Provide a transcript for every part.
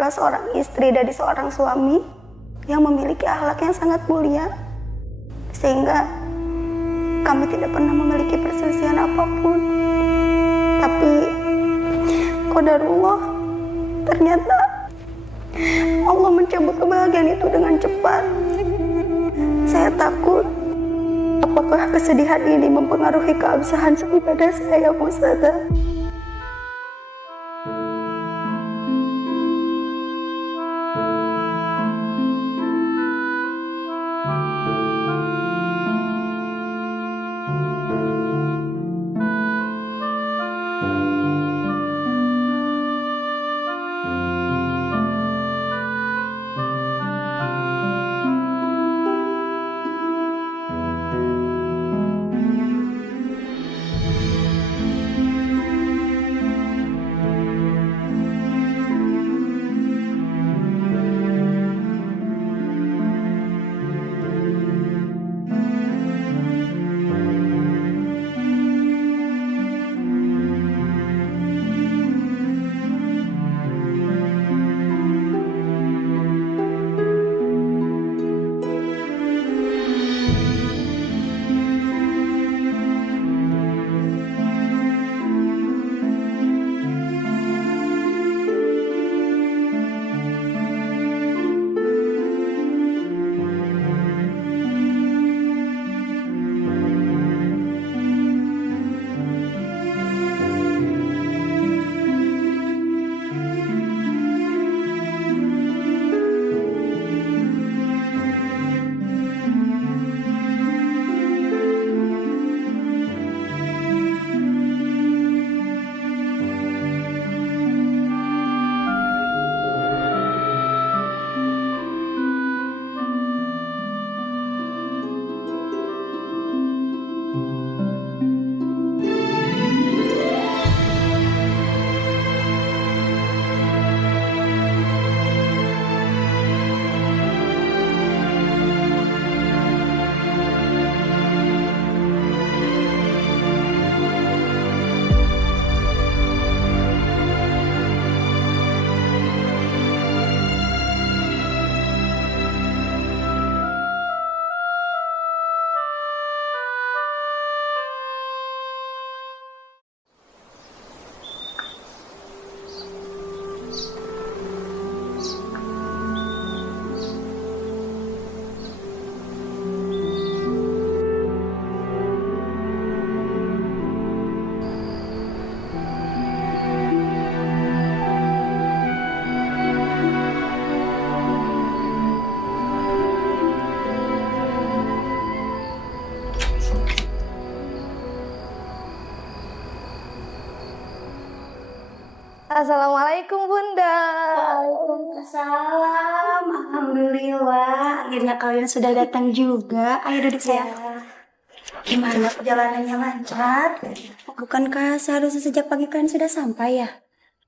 adalah seorang istri dari seorang suami yang memiliki akhlak yang sangat mulia, sehingga kami tidak pernah memiliki perselisihan apapun. Tapi qadarullah, ternyata Allah mencabut kebahagiaan itu dengan cepat. Saya takut apakah kesedihan ini mempengaruhi keabsahan ibadah saya, Ustazah. Assalamualaikum Bunda. Waalaikumsalam. Alhamdulillah, akhirnya kalian sudah datang juga. Ayo duduk ya. Gimana perjalanannya, lancar? Bukankah seharusnya sejak pagi kalian sudah sampai ya?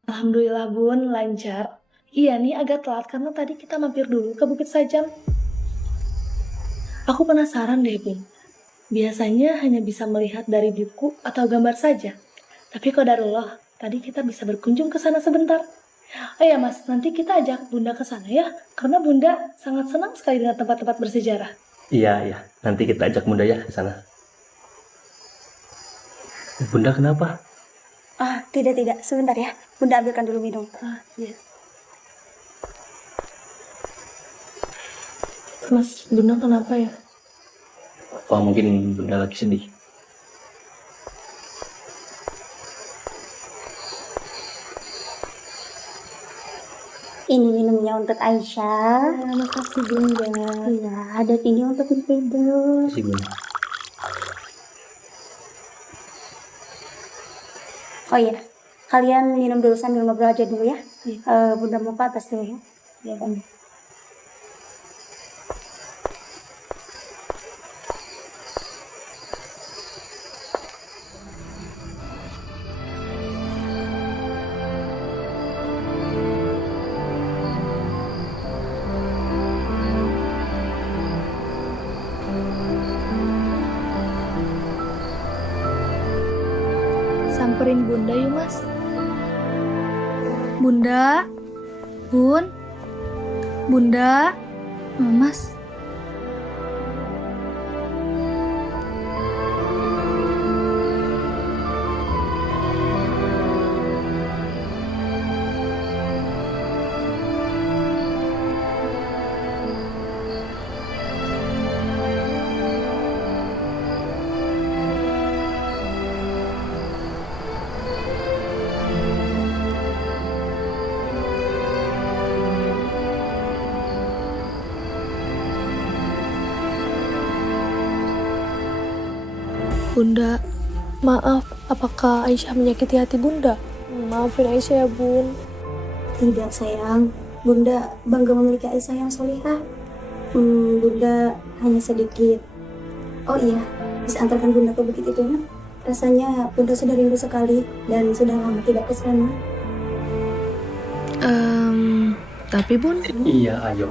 Alhamdulillah Bun, lancar. Iya nih agak telat karena tadi kita mampir dulu ke Bukit Sajam. Aku penasaran deh Bun. Biasanya hanya bisa melihat dari buku atau gambar saja. Tapi qadarullah, tadi kita bisa berkunjung ke sana sebentar. Oh ya Mas, nanti kita ajak Bunda ke sana ya. Karena Bunda sangat senang sekali dengan tempat-tempat bersejarah. Iya. Nanti kita ajak Bunda ya ke sana. Bunda kenapa? Tidak. Sebentar ya. Bunda ambilkan dulu minum. Iya. Mas, Bunda kenapa ya? Oh, mungkin Bunda lagi sedih. Ini minumnya untuk Aisyah. Makasih Bunda. Iya, ada ini untuk tidur. Kasih Bunda. Oh iya, kalian minum dulu sambil ngobrol aja dulu ya. Iya. Bunda mau ke atas dulu ya. Ya Bunda. Samperin Bunda yuk Mas. Bunda, Bun, Bunda, Mas. Bunda, maaf, apakah Aisyah menyakiti hati Bunda? Maafin Aisyah ya, Bun. Tidak sayang, Bunda bangga memiliki Aisyah yang solihah. Bunda hanya sedikit. Oh iya, bisa antarkan Bunda ke Bukit itu ya? Rasanya Bunda sudah rindu sekali dan sudah lama tidak ke sana. Tapi Bun, Iya, ayo.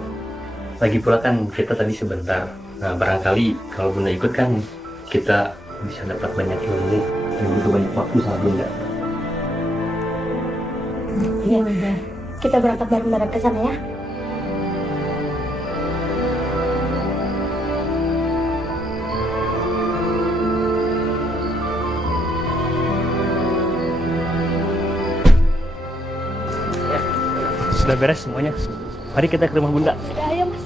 Lagi pula kan kita tadi sebentar. Nah, barangkali kalau Bunda ikut kan kita bisa dapat banyak ilmu dan juga banyak waktu sama Bunda. Iya Bunda, kita berangkat bareng-bareng ke sana ya. Sudah beres semuanya. Mari kita ke rumah Bunda. ayo Mas.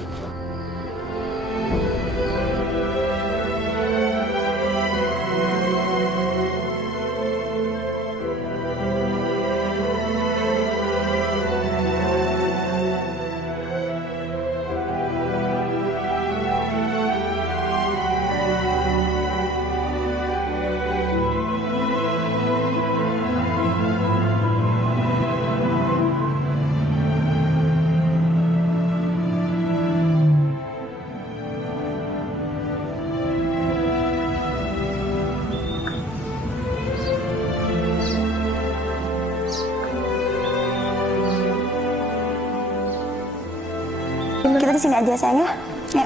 Kita di sini aja sayang ya. Ya.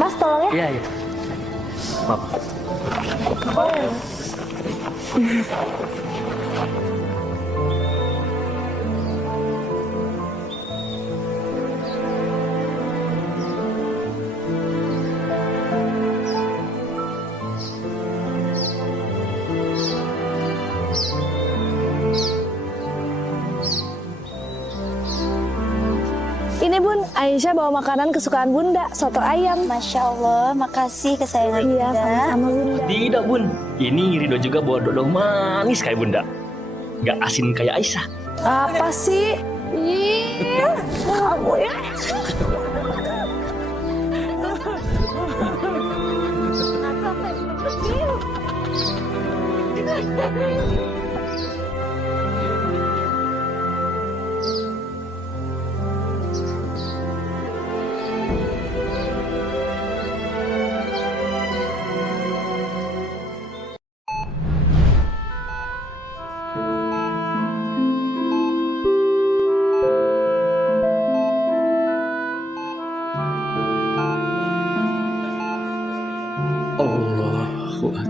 Mas tolong ya. Iya, iya. Maaf. Ini Bun, Aisyah bawa makanan kesukaan Bunda, soto ayam. Masya Allah, makasih kesayangan Iya, Bunda. sama-sama Bunda. Tidak, Bun. Ini Ridho juga bawa dodol manis kayak Bunda. Nggak asin kayak Aisyah. Apa sih? Ih, kamu ya. Allahu Akbar.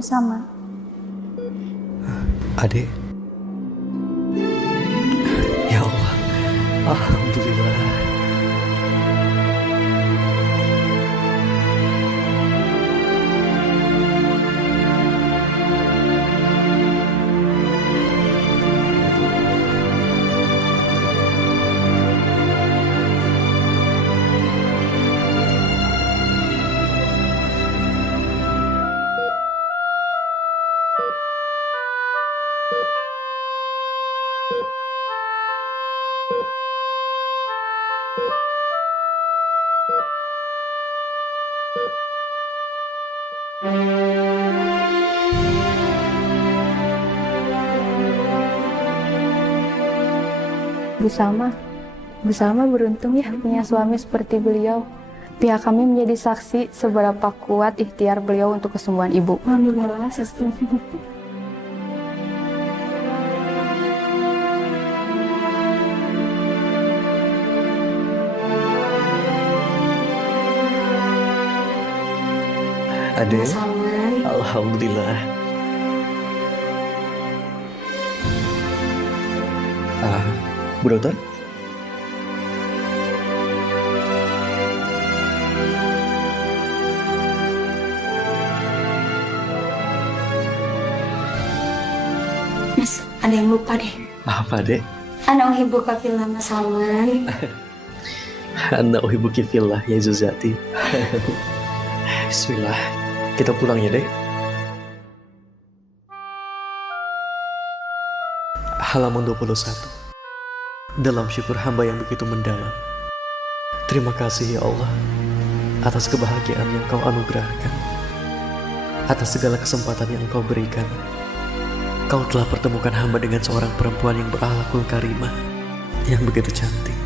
Sama. Adik. Ya Allah. Alhamdulillah. Bu Salma beruntung ya punya suami seperti beliau. Pihak kami menjadi saksi seberapa kuat ikhtiar beliau untuk kesembuhan ibu. Alhamdulillah, Suster. Ade, Salman. alhamdulillah. Bu dokter? Mas, ada yang lupa deh. Apa, Dek? Anak ibu kafillah Mas Salman. Anda uhibbuki fillah ya Zuzati. Bismillah. Kita pulang ya, Dek. Halaman 21. Dalam syukur hamba yang begitu mendalam. Terima kasih ya Allah atas kebahagiaan yang Kau anugerahkan. Atas segala kesempatan yang Kau berikan. Kau telah pertemukan hamba dengan seorang perempuan yang berakhlakul karimah, yang begitu cantik.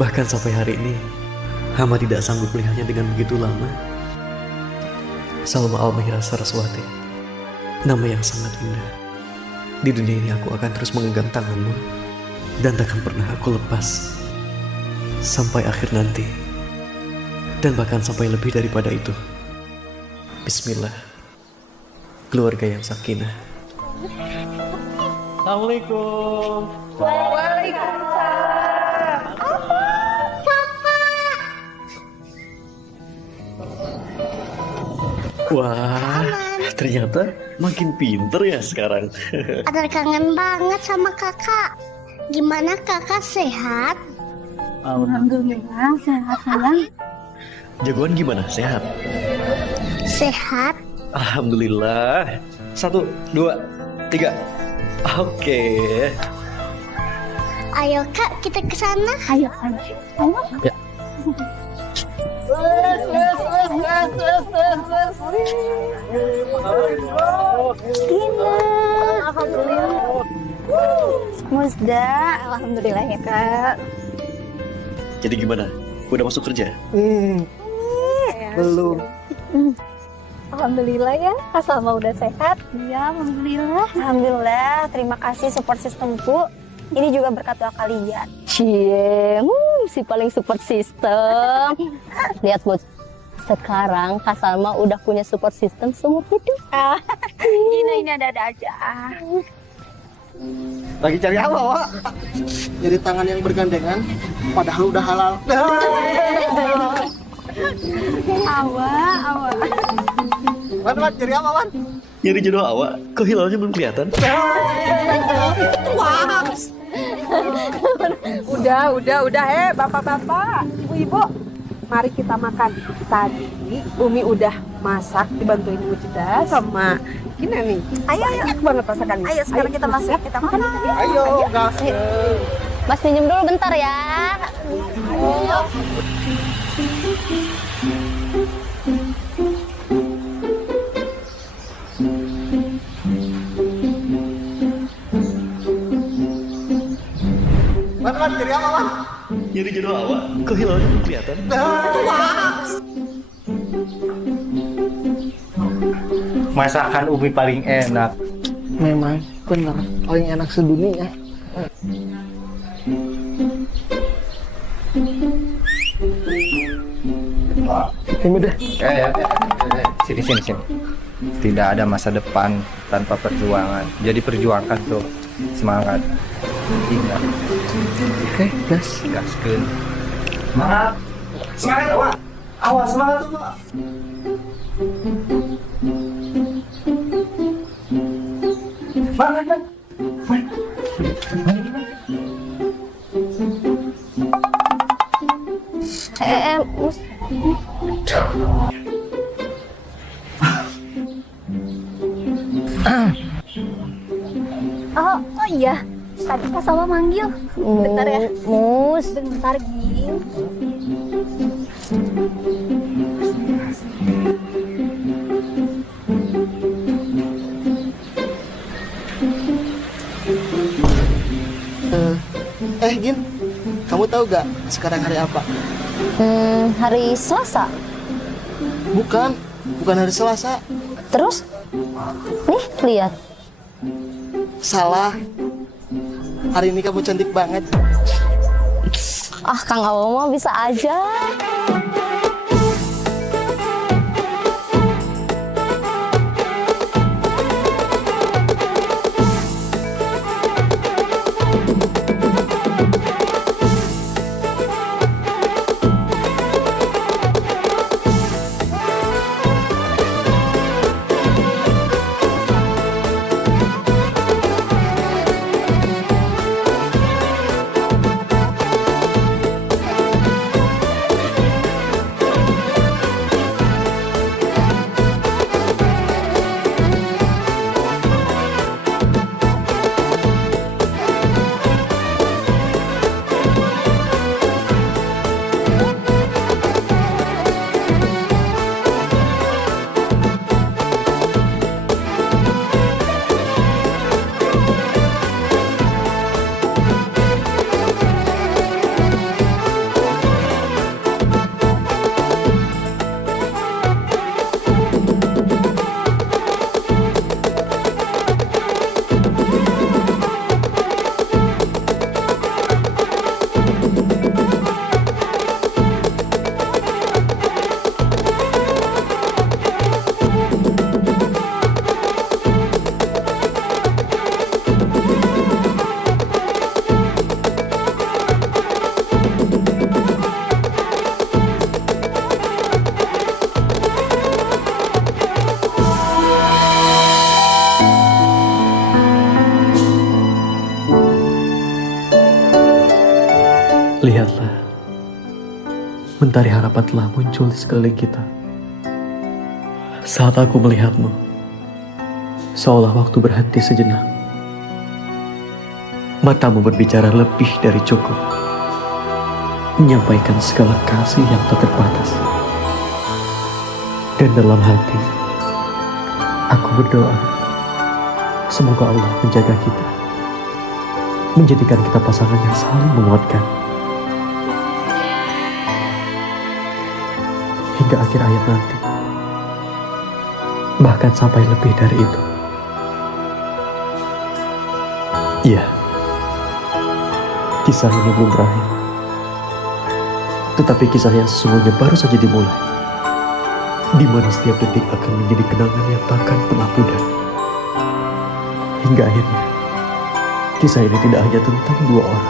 Bahkan sampai hari ini, hamba tidak sanggup melihatnya dengan begitu lama. Salma Al-Mahira Saraswati, nama yang sangat indah. Di dunia ini aku akan terus menggenggam tanganmu, dan takkan pernah aku lepas sampai akhir nanti, dan bahkan sampai lebih daripada itu. Bismillah. Keluarga yang sakinah. Assalamualaikum. Wah, ternyata makin pinter ya sekarang. Ada kangen banget sama kakak. Gimana kakak sehat? Alhamdulillah sehat sayang. Jagoan gimana? Sehat? Sehat. Alhamdulillah. 1, 2, 3. Oke. Ayo kak, kita ke sana. Ayo. Ya. Musda, alhamdulillah ya kak. Jadi gimana? Udah masuk kerja? Belum. Alhamdulillah ya, Kak Salma udah sehat. Iya, alhamdulillah. Alhamdulillah, terima kasih support sistemku. Ini juga berkat doa kalian. Cie, si paling support system. Lihat buat sekarang Kak Salma udah punya support system seumur hidup. Ini ada-ada aja. Lagi cari apa, Wak? Nyari tangan yang bergandengan, padahal udah halal. Awa. Wan, cari apa, Wan? Nyari jodoh awak, kok hilalnya belum kelihatan? Udah, bapak-bapak, ibu-ibu, mari kita makan. Tadi Umi udah masak, dibantuin Mujda sama Gina nih. Ayo. Enak banget masakannya. Ayo sekarang kita masak, kita makan. Ayo, gas. Mas pinjem dulu bentar ya. Wan, cari apa, Wan? Nyari jodoh awak, kok hilalnya belum kelihatan? Masakan Umi paling enak. Memang benar, paling enak sedunia. Ini udah. Sini. Tidak ada masa depan tanpa perjuangan. Jadi perjuangkan tuh. Semangat. Ingat. Oke, gas. Gaskeun. Semangat. Semangat, Wak. Awas, semangat tuh, Wak. Mus. Oh iya, tadi Kak Salma manggil. Bentar ya. Mus. Bentar, Ging. Gin, kamu tahu gak sekarang hari apa? Hari Selasa. Bukan hari Selasa. Terus? Nih, lihat. Salah. Hari ini kamu cantik banget. Ah, Kang Awal mah bisa aja. Lihatlah, mentari harapan telah muncul di sekeliling kita. Saat aku melihatmu, seolah waktu berhenti sejenak. Matamu berbicara lebih dari cukup, menyampaikan segala kasih yang tak terbatas. Dan dalam hati, aku berdoa, semoga Allah menjaga kita, menjadikan kita pasangan yang saling menguatkan. Hingga akhir hayat nanti, bahkan sampai lebih dari itu. Iya, kisah ini belum berakhir, tetapi kisah yang sesungguhnya baru saja dimulai, di mana setiap detik akan menjadi kenangan yang takkan pernah pudar. Hingga akhirnya, kisah ini tidak hanya tentang dua orang,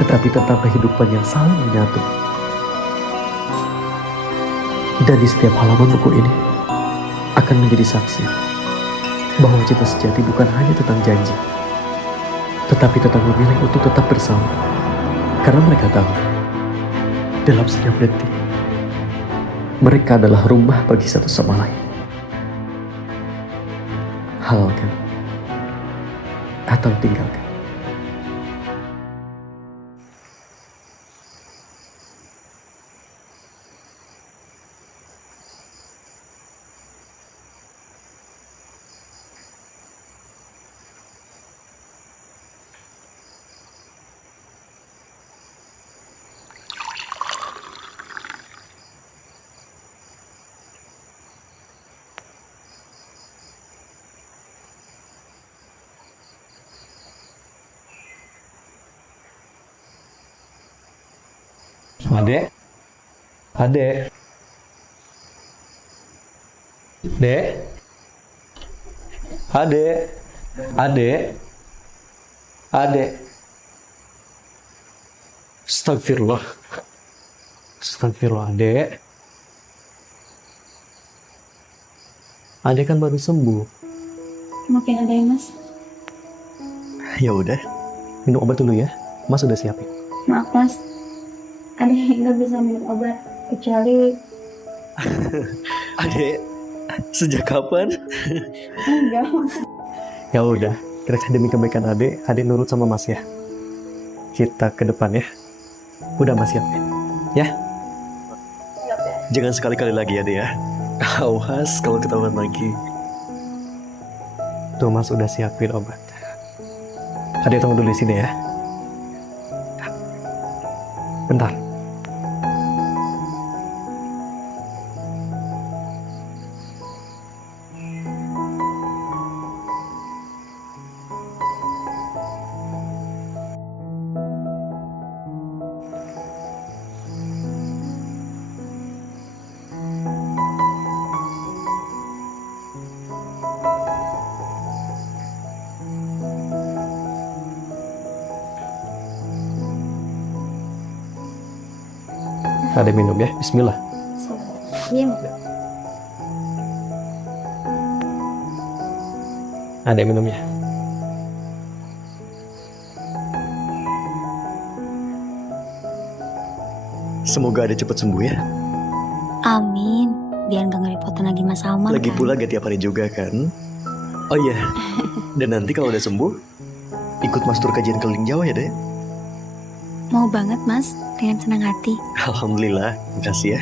tetapi tentang kehidupan yang saling menyatu. Dan di setiap halaman buku ini akan menjadi saksi bahwa cinta sejati bukan hanya tentang janji, tetapi tentang memilih untuk tetap bersama. Karena mereka tahu, dalam setiap detik, mereka adalah rumah bagi satu sama lain. Halalkan atau tinggalkan. Adek, adek, dek, adek, adek, adek. Astagfirullah, astagfirullah, adek. Adek kan baru sembuh. Mungkin ada yang mas. Ya udah, minum obat dulu ya. Mas udah siapin. Maaf mas, ada yang nggak bisa minum obat kecuali Adek, Sejak kapan? Enggak. Ya udah, kita demi kebaikan Ade nurut sama Mas ya. Kita ke depan ya. Udah Mas siap ya? Jangan sekali-kali lagi Ade ya. Awas kalau ketahuan lagi. Tuh Mas udah siapin obat. Ade tunggu dulu di sini ya. Bentar. Ada minum ya, bismillah. Iya. Ada minumnya. Semoga Ade cepat sembuh ya. Amin. Biar gak ngerepotin lagi Mas Salman. Lagi kan? pula gak tiap hari juga kan. Oh iya. Dan nanti kalau udah sembuh, ikut Mas tur kajian keliling Jawa ya deh. Mau banget Mas, dengan senang hati. Alhamdulillah, makasih ya.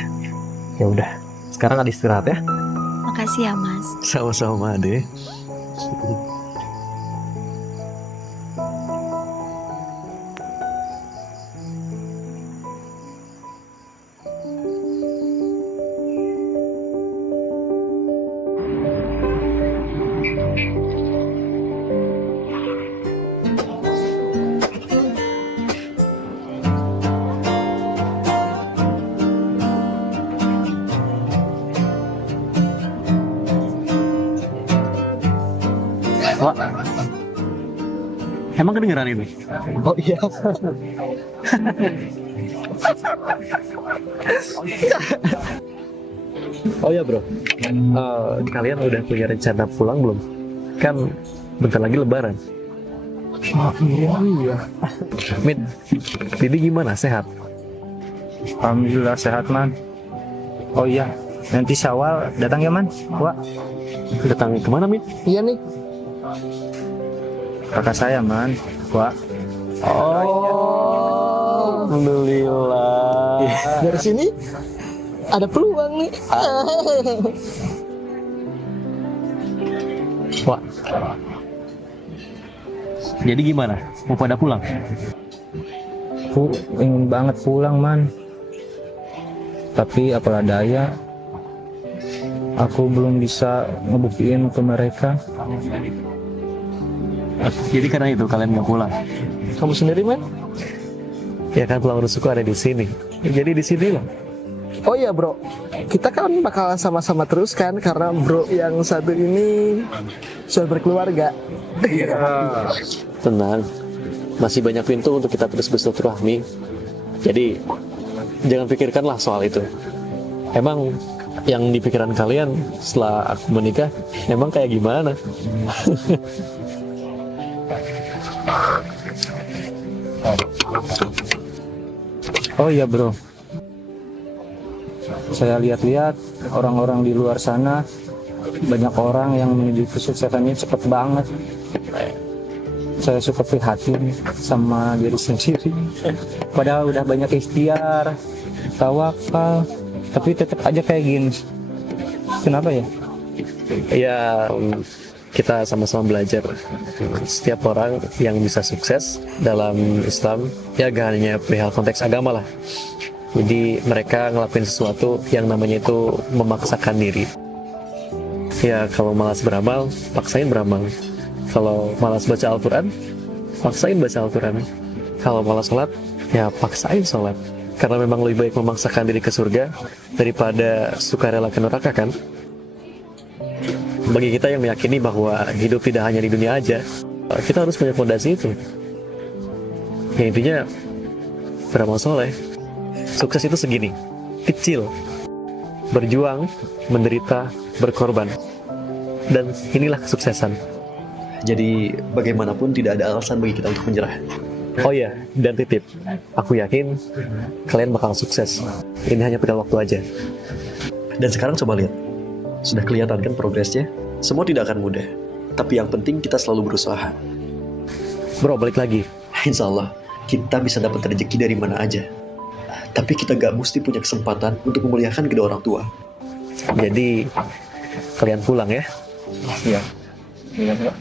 Ya udah, sekarang Ade istirahat ya. Makasih ya Mas. Sama-sama Ade. Wah, emang kedengeran ini? Oh iya. Oh ya bro, kalian udah punya rencana pulang belum? Kan bentar lagi lebaran. Oh iya. Min, Didi gimana? Sehat? Alhamdulillah sehat man. Oh iya, nanti Syawal datang ya man, Wak. Datang kemana Min? Iya nih. Kakak saya man, Wak. Oh, alhamdulillah. Dari sini ada peluang nih. Wah. Jadi gimana? Mau pada pulang? Aku ingin banget pulang man. Tapi apalah daya, aku belum bisa ngebuktiin ke mereka. Jadi karena itu kalian nggak pulang? Kamu sendiri man? Ya kan tulang rusukku ada di sini. Jadi di sini lah. Oh iya bro, kita kan bakal sama-sama terus kan karena bro yang satu ini sudah berkeluarga. Tenang, masih banyak pintu untuk kita terus bersilaturahmi. Jadi jangan pikirkanlah soal itu. Emang yang di pikiran kalian setelah aku menikah, emang kayak gimana? Oh iya bro, saya lihat-lihat orang-orang di luar sana, banyak orang yang menuju kesuksesannya cepat banget. Saya suka prihatin sama diri sendiri. Padahal udah banyak ikhtiar, tawakal, tapi tetap aja kayak gini. Kenapa ya? Ya, kita sama-sama belajar. Setiap orang yang bisa sukses dalam Islam, ya gak hanya perihal konteks agama lah. Jadi mereka ngelakuin sesuatu yang namanya itu memaksakan diri. Ya kalau malas beramal, paksain beramal. Kalau malas baca Al-Quran, paksain baca Al-Quran. Kalau malas sholat, ya paksain sholat. Karena memang lebih baik memaksakan diri ke surga daripada sukarela ke neraka kan. Bagi kita yang meyakini bahwa hidup tidak hanya di dunia aja, kita harus punya fondasi itu. Ya intinya beramal soleh. Sukses itu segini, kecil, berjuang, menderita, berkorban, dan inilah kesuksesan. Jadi bagaimanapun tidak ada alasan bagi kita untuk menyerah. Oh iya, dan titip, aku yakin kalian bakal sukses. Ini hanya perihal waktu aja. Dan sekarang coba lihat, Sudah kelihatan kan progresnya? Semua tidak akan mudah. Tapi yang penting kita selalu berusaha. Bro, balik lagi. Insya Allah, kita bisa dapat rezeki dari mana aja. Tapi kita gak mesti punya kesempatan untuk memuliakan kedua orang tua. Jadi, kalian pulang ya? Iya. Iya, bro.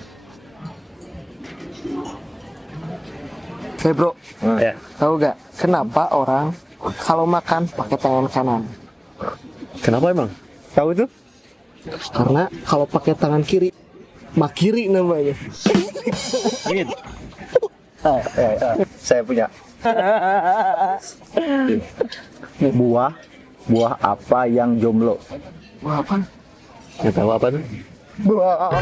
Bro, Ya. tahu gak kenapa orang kalau makan pakai tangan kanan? Kenapa emang? Tahu itu? Karena kalau pakai tangan kiri, makiri namanya. Ingin? Saya punya. Buah apa yang jomblo? Wah, apa? Gak tahu apa tuh? Buah.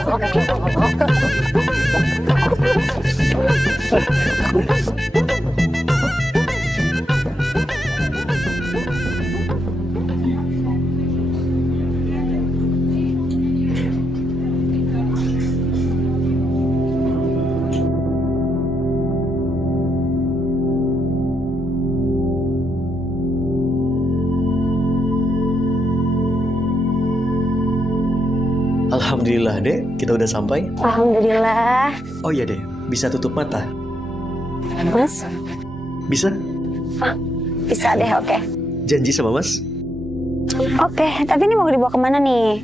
Alhamdulillah, Dek. Kita udah sampai. Alhamdulillah. Oh iya, Dek. Bisa tutup mata? Mas? Bisa? Bisa deh, oke. Janji sama Mas? Oke, tapi ini mau dibawa kemana nih?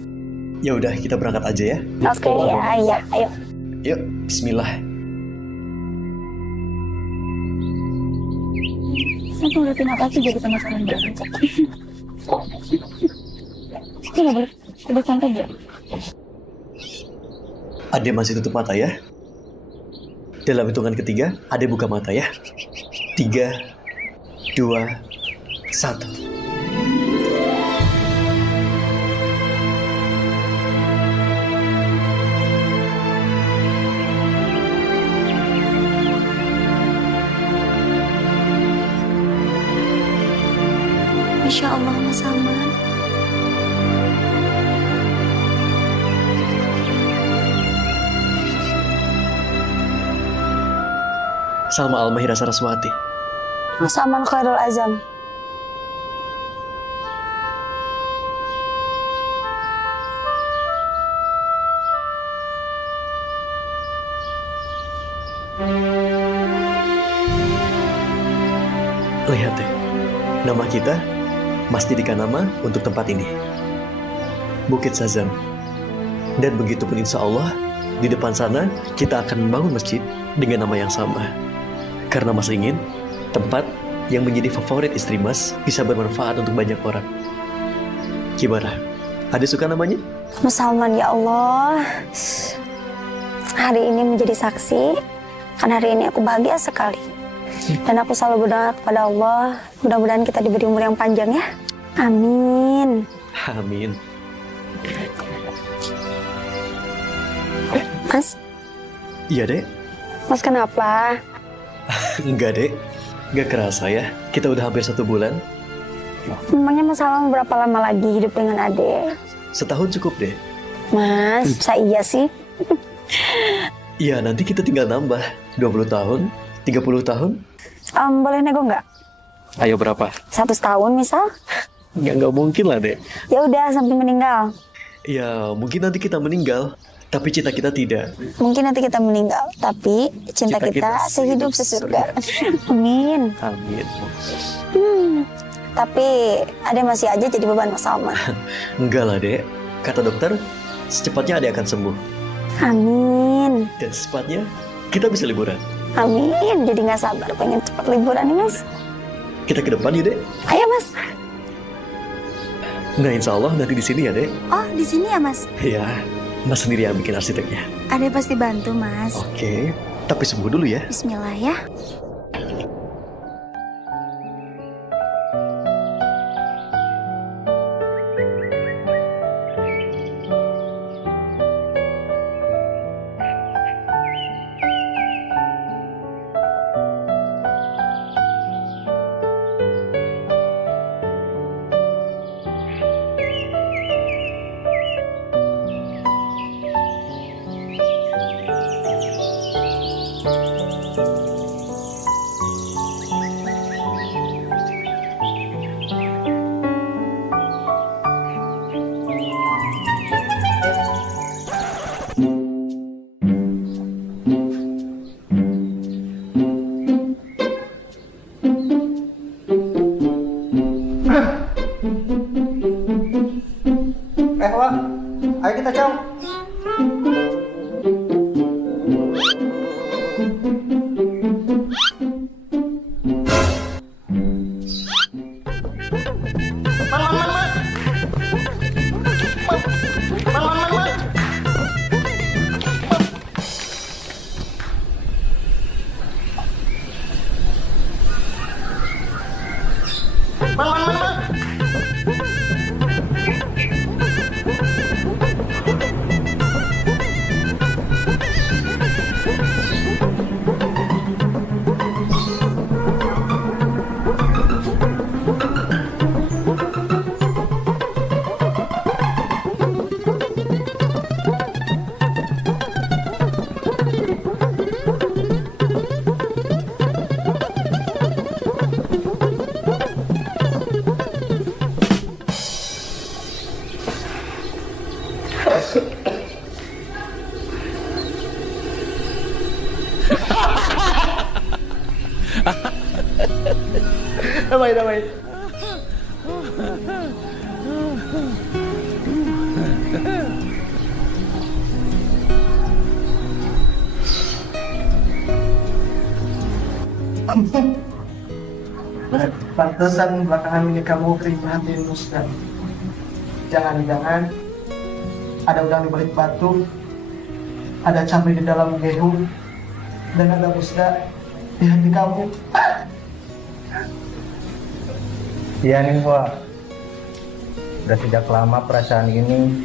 Ya udah, kita berangkat aja ya. Oke, ya, ayo. Yuk, bismillah. Saya ngeliatin apa sih jadi penasaran banget. Ini nggak boleh, udah santai ya. Ade masih tutup mata ya. Dalam hitungan ketiga, Ade buka mata ya. 3, 2, 1. Masya Allah, Mas Salman. Salma Al-Mahira Saraswati. Mas Salman Khairul Azam. Lihat deh, nama kita Mas jadikan nama untuk tempat ini, Bukit Sazam. Dan begitupun insya Allah, di depan sana kita akan membangun masjid dengan nama yang sama. Karena Mas ingin tempat yang menjadi favorit istri Mas bisa bermanfaat untuk banyak orang. Gimana? Ada suka namanya? Mas Salman, ya Allah. Hari ini menjadi saksi, karena hari ini aku bahagia sekali. Dan aku selalu berdoa kepada Allah, mudah-mudahan kita diberi umur yang panjang ya. Amin. Amin. Mas? Iya, Dek. Mas kenapa? Enggak, Dek. Enggak kerasa ya. Kita udah hampir 1 bulan. Memangnya Mas Salman berapa lama lagi hidup dengan Ade? Setahun cukup, Dek. Mas, bisa iya sih? Iya, nanti kita tinggal nambah. 20 tahun, 30 tahun. Boleh nego nggak? Ayo berapa? 100 tahun misal? Nggak mungkin lah, Dek. Ya udah sampai meninggal. Ya, mungkin nanti kita meninggal, tapi cinta kita tidak. Mungkin nanti kita meninggal, tapi cinta kita sehidup sesurga. Amin. Amin. Tapi Ade masih aja jadi beban Mas Salman. Enggak lah, Dek. Kata dokter, secepatnya Ade akan sembuh. Amin. Dan secepatnya kita bisa liburan. Amin. Jadi nggak sabar pengen cepat liburan nih, Mas. Kita ke depan yuk, Dek. Ayo, Mas. Nah, insya Allah nanti di sini ya, Dek. Oh, di sini ya, Mas? Iya, Mas sendiri yang bikin arsiteknya. Ade pasti bantu, Mas. Oke, tapi sembuh dulu ya. Bismillah ya. Damai. Pantesan belakangan ini kamu prihatin Musda. Jangan-jangan ada udang di balik batu, ada cabai di dalam gehu, dan ada Musda di hati kamu. Iya nih Wak, udah sejak lama perasaan ini.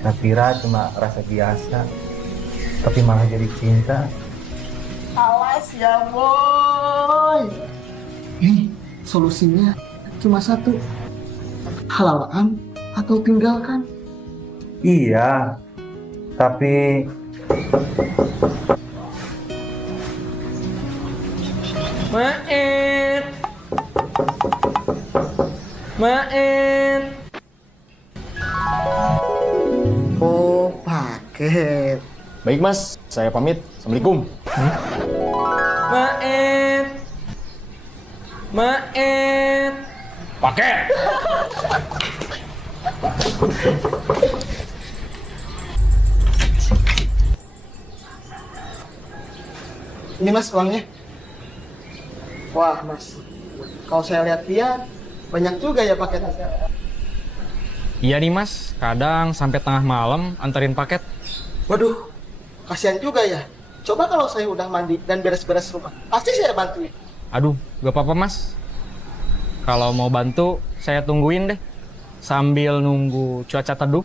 Saya kira cuma rasa biasa, tapi malah jadi cinta. Awas ya boy. Nih, solusinya cuma satu. Halalkan atau tinggalkan. Iya, tapi Maen. Oh, paket. Baik mas, saya pamit. Assalamualaikum. Maen. Paket. Ini mas uangnya. Wah mas, kalau saya lihat dia banyak juga ya paketnya. Iya nih mas, kadang sampai tengah malam anterin paket. Waduh, kasihan juga ya. Coba kalau saya udah mandi dan beres-beres rumah, pasti saya bantuin. Aduh, gak apa-apa mas. Kalau mau bantu, saya tungguin deh. Sambil nunggu cuaca teduh.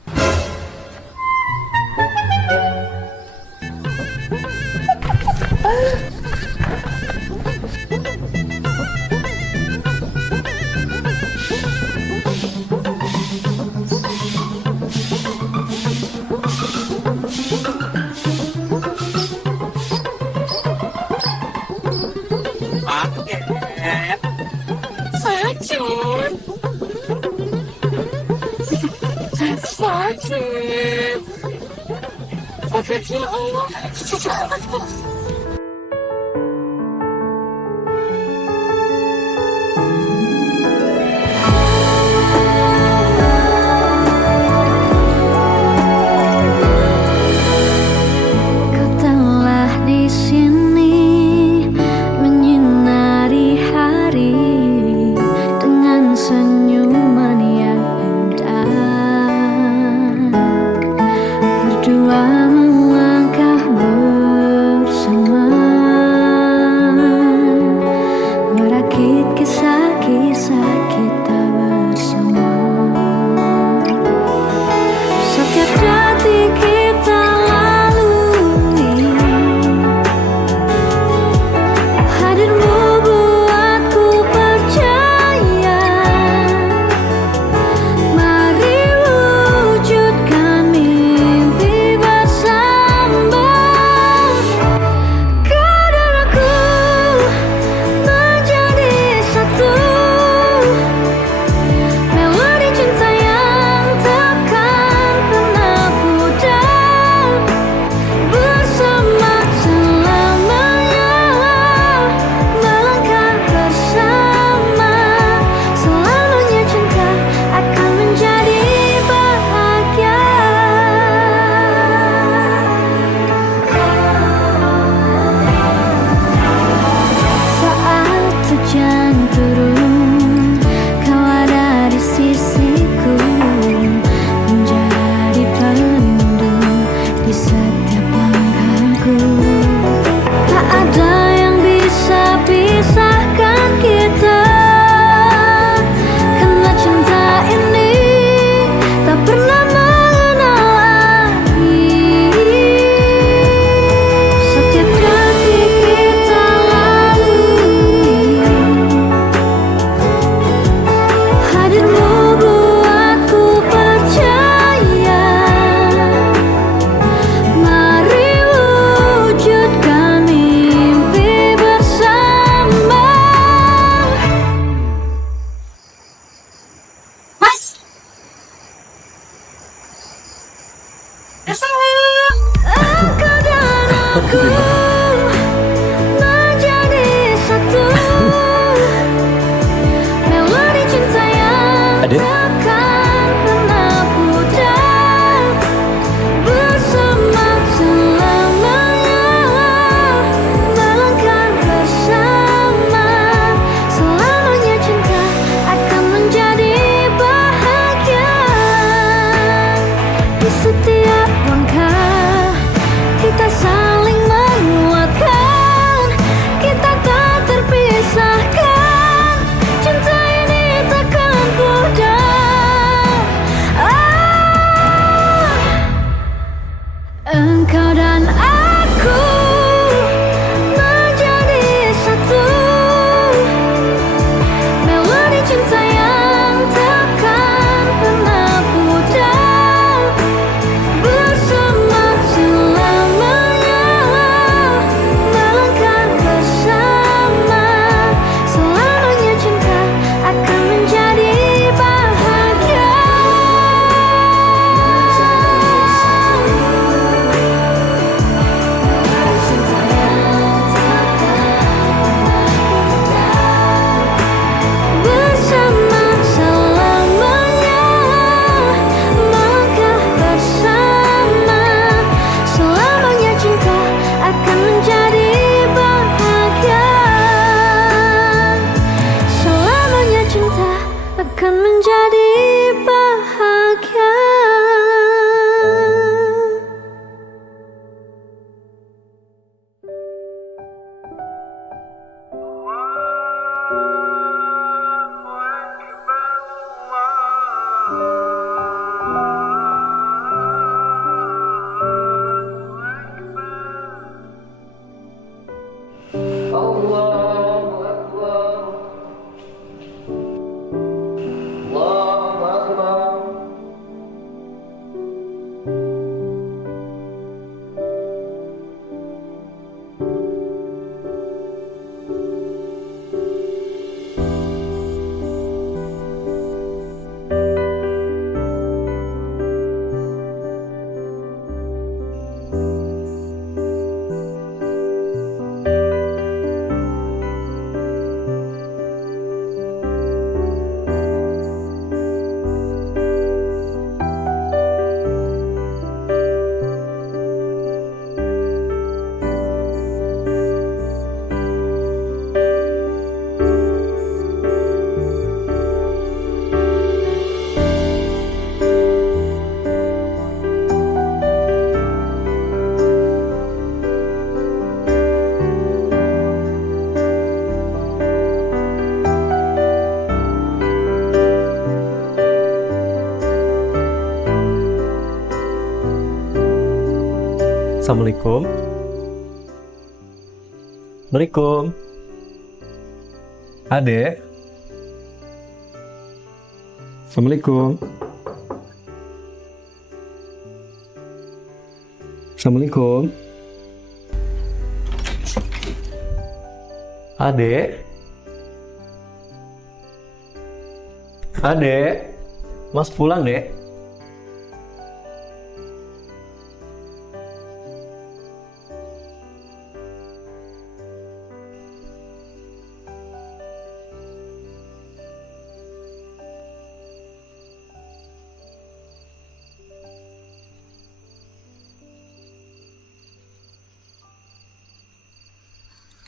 Sakit ya Allah. Kau telah di sini menyinari hari dengan senyuman yang indah. Berdua melangkah bersama. menjadi satu. Melodi cinta yang Adek? takkan pernah pudar, bersama selamanya, melangkah bersama. Selamanya cinta akan menjadi bahagia. Di setiap langkah kita saling menguatkan, kita tak terpisahkan. Cinta ini takkan pudar. Engkau dan aku menjadi satu. Melodi cinta yang takkan pernah pudar, bersama selamanya, melangkah bersama. Selamanya cinta akan menjadi bahagia. Bersama selamanya, melangkah bersama. Selamanya cinta akan menjadi bahagia. Selamanya cinta akan menjadi bahagia. Assalamualaikum. Assalamualaikum. Adek. Assalamualaikum. Assalamualaikum. Adek. Adek. Mas pulang, Dek.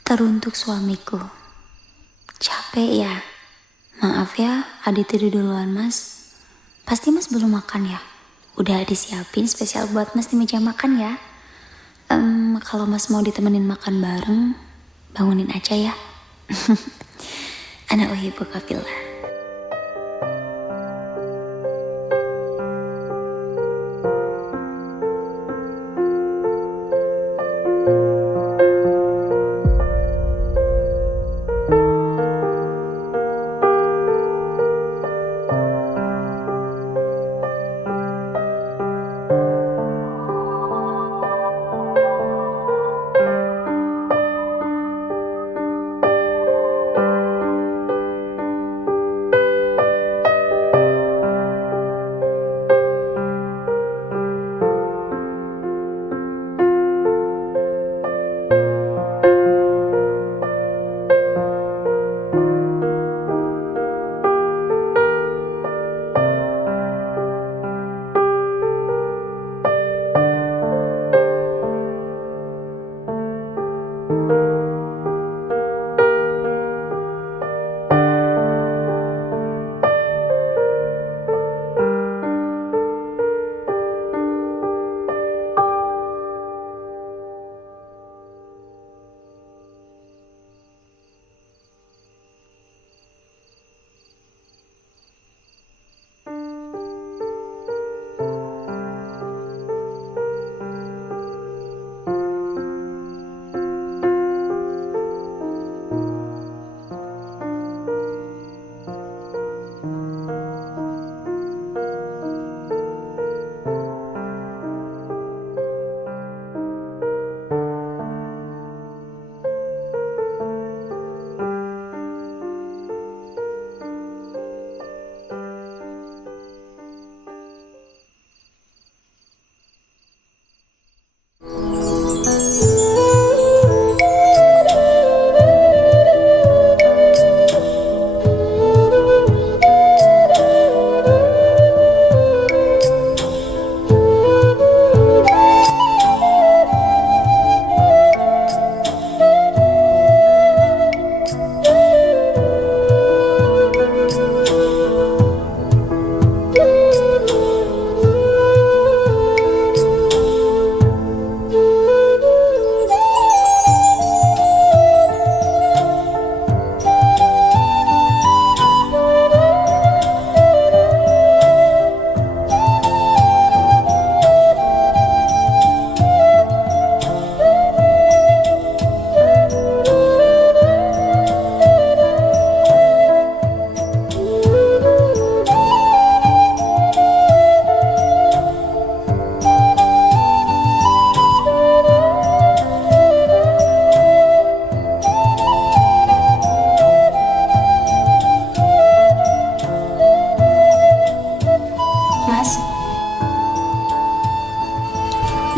Teruntuk suamiku. Capek ya. Maaf ya, Adi tidur duluan Mas. Pasti Mas belum makan ya? Udah disiapin spesial buat Mas di meja makan ya. Kalau Mas mau ditemenin makan bareng, bangunin aja ya. Ana uhibbuka fillah.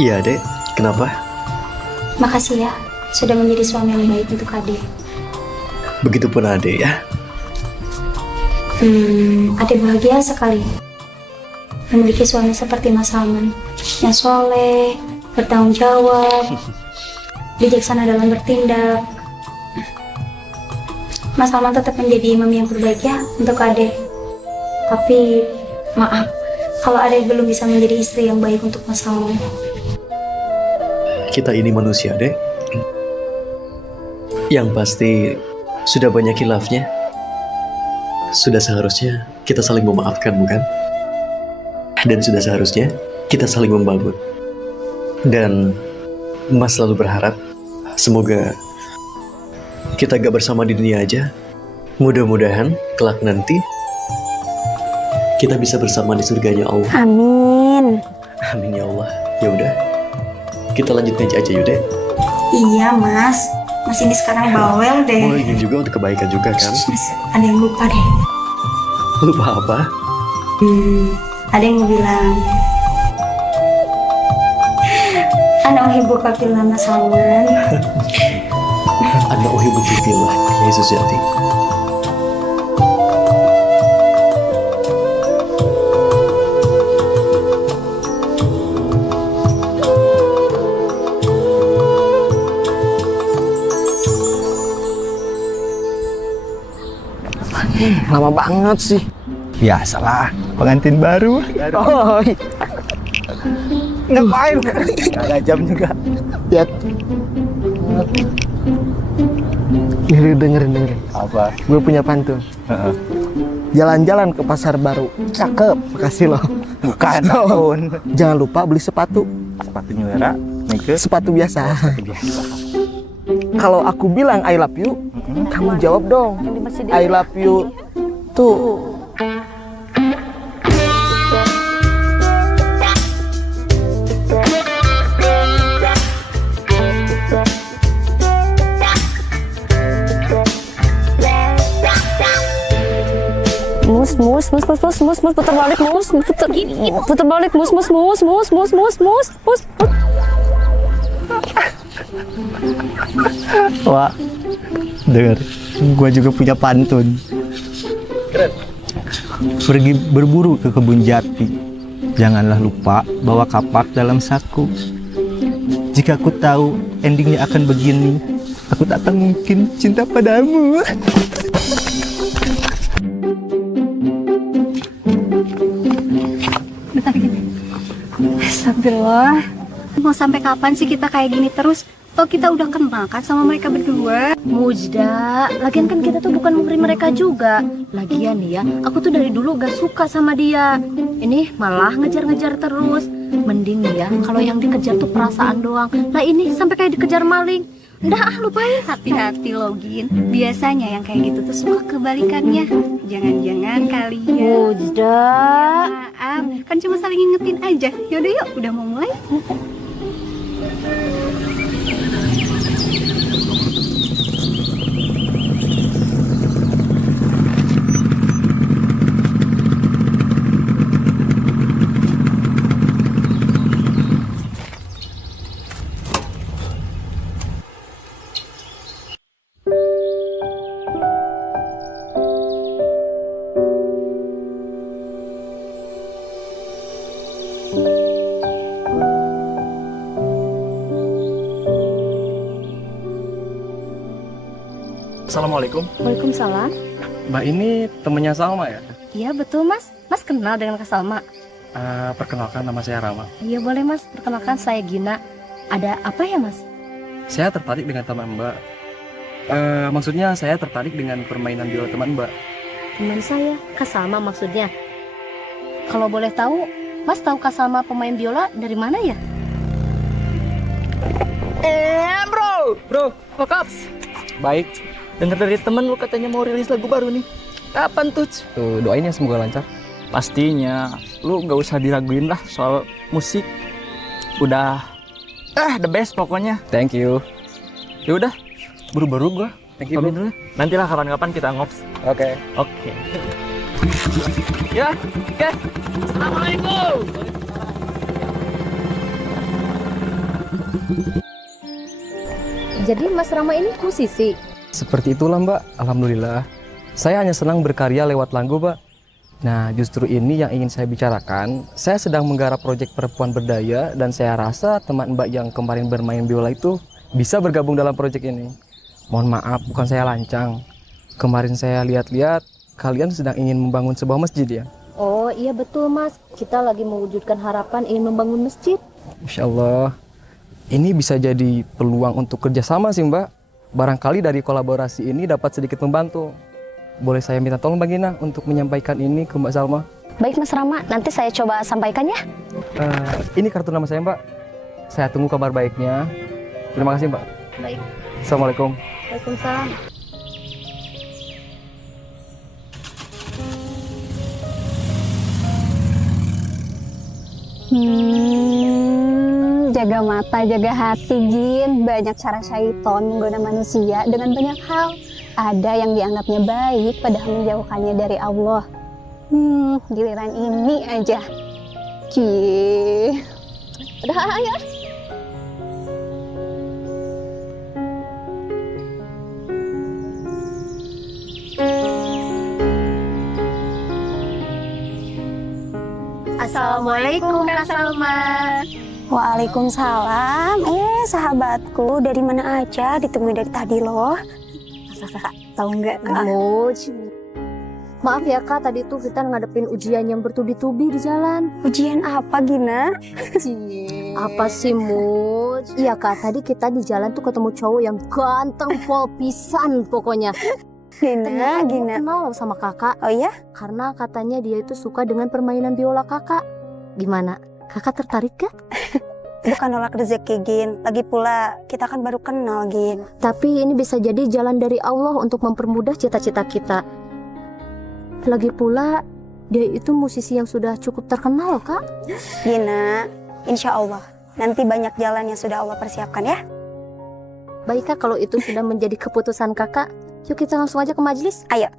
Iya, Dek. Kenapa? Makasih ya, sudah menjadi suami yang baik untuk Ade. Begitupun Ade ya. Ade bahagia sekali memiliki suami seperti Mas Salman, yang soleh, bertanggung jawab, bijaksana dalam bertindak. Mas Salman tetap menjadi imam yang terbaik ya untuk Ade. Tapi maaf, kalau Ade belum bisa menjadi istri yang baik untuk Mas Salman. Kita ini manusia, Dek. Yang pasti sudah banyak khilafnya. Sudah seharusnya kita saling memaafkan, bukan? Dan sudah seharusnya kita saling membangun. Dan Mas selalu berharap semoga kita gak bersama di dunia aja. Mudah-mudahan kelak nanti kita bisa bersama di surganya Allah. Amin. Amin ya Allah. Ya udah, kita lanjut ngaji aja yuk, Dek. Iya Mas, Mas ini sekarang bawel deh. Oh, ini juga untuk kebaikan juga kan? Mas, ada yang lupa deh. Lupa apa? Ada yang mau bilang, Ana uhibbuka fillah Mas Salman. Ana uhibbuki fillah, Yesus Yati. Lama banget sih. Biasalah, pengantin baru. Oh, ngapain? Gak jam juga. Ya. Dengerin. Apa? Gue punya pantun. Jalan-jalan ke pasar baru. Cakep. Makasih loh. Bukan tahun. Jangan lupa beli sepatu. Sepatu New Era, Nike. Sepatu biasa. Sepatu biasa. Kalau aku bilang I love you, kamu jawab dong. I love you tuh. Mus, putar balik mus, putar balik mus. Wah, denger, gua juga punya pantun. Keren. Pergi berburu ke kebun jati, janganlah lupa bawa kapak dalam saku. Jika aku tahu endingnya akan begini, aku tak akan mungkin cinta padamu. Astagfirullah. Mau sampai kapan sih kita kayak gini terus? Toh kita udah kenal kan sama mereka berdua. Mujda, lagian kan kita tuh bukan muhrim mereka juga. Lagian nih ya, aku tuh dari dulu gak suka sama dia. Ini malah ngejar-ngejar terus. Mending nih ya, kalau yang dikejar tuh perasaan doang. Lah ini sampai kayak dikejar maling. Udah lupain. Hati-hati loh Gin. Biasanya yang kayak gitu tuh suka kebalikannya. Jangan-jangan kalian Mujda. Maaf, kan cuma saling ngingetin aja. Yaudah yuk, udah mau mulai. Assalamualaikum. Waalaikumsalam. Mbak ini temennya Salma ya? Iya betul Mas. Mas kenal dengan Kak Salma? Perkenalkan, nama saya Rama. Iya boleh Mas. Perkenalkan saya Gina. Ada apa ya Mas? Saya tertarik dengan teman Mbak. Maksudnya saya tertarik dengan permainan biola teman Mbak. Teman saya, Kak Salma maksudnya. Kalau boleh tahu, Mas tahu Kak Salma pemain biola dari mana ya? Bro, Fokaps. Baik. Dengar dari temen lu katanya mau rilis lagu baru nih. Kapan tuh? Tuh, doain ya semoga lancar. Pastinya. Lu gak usah diraguin lah soal musik. Udah the best pokoknya. Thank you. Ya udah, buru-buru gua. Thank you, bro. Dulu. Nantilah kapan-kapan kita ngops. Oke. Ya, oke. Assalamualaikum. Jadi Mas Rama ini musisi? Seperti itulah Mbak, alhamdulillah. Saya hanya senang berkarya lewat lagu Mbak. Nah justru ini yang ingin saya bicarakan. Saya sedang menggarap proyek perempuan berdaya dan saya rasa teman Mbak yang kemarin bermain biola itu bisa bergabung dalam proyek ini. Mohon maaf, bukan saya lancang. Kemarin saya lihat-lihat kalian sedang ingin membangun sebuah masjid ya? Oh iya betul Mas, kita lagi mewujudkan harapan ingin membangun masjid. Masya Allah, ini bisa jadi peluang untuk kerjasama sih Mbak. Barangkali dari kolaborasi ini dapat sedikit membantu. Boleh saya minta tolong Mbak Gina untuk menyampaikan ini ke Mbak Salma? Baik Mas Rama, nanti saya coba sampaikan ya. Ini kartu nama saya Mbak. Saya tunggu kabar baiknya. Terima kasih Mbak. Baik. Assalamualaikum. Waalaikumsalam. Jaga mata, jaga hati, Gin. Banyak cara syaiton menggoda manusia dengan banyak hal. Ada yang dianggapnya baik, padahal menjauhkannya dari Allah. Giliran ini aja. Udah, ayo. Assalamualaikum Kak Salma. Waalaikumsalam. Sahabatku, dari mana aja? Ditungguin dari tadi loh. Kakak tahu nggak? Maaf ya Kak, tadi tuh kita ngadepin ujian yang bertubi-tubi di jalan. Ujian apa Gina? Apa sih Muj? Iya Kak, tadi kita di jalan tuh ketemu cowok yang ganteng pol pisan pokoknya. Gina. Kenal sama kakak. Oh ya? Karena katanya dia itu suka dengan permainan biola kakak. Gimana? Kakak tertarik gak? Bukan nolak rezeki, Gin. Lagi pula kita kan baru kenal, Gin. Tapi ini bisa jadi jalan dari Allah untuk mempermudah cita-cita kita. Lagi pula dia itu musisi yang sudah cukup terkenal, Kak. Gina, insya Allah nanti banyak jalan yang sudah Allah persiapkan ya. Baik Kak, kalau itu sudah menjadi keputusan kakak, yuk kita langsung aja ke majelis. Ayo.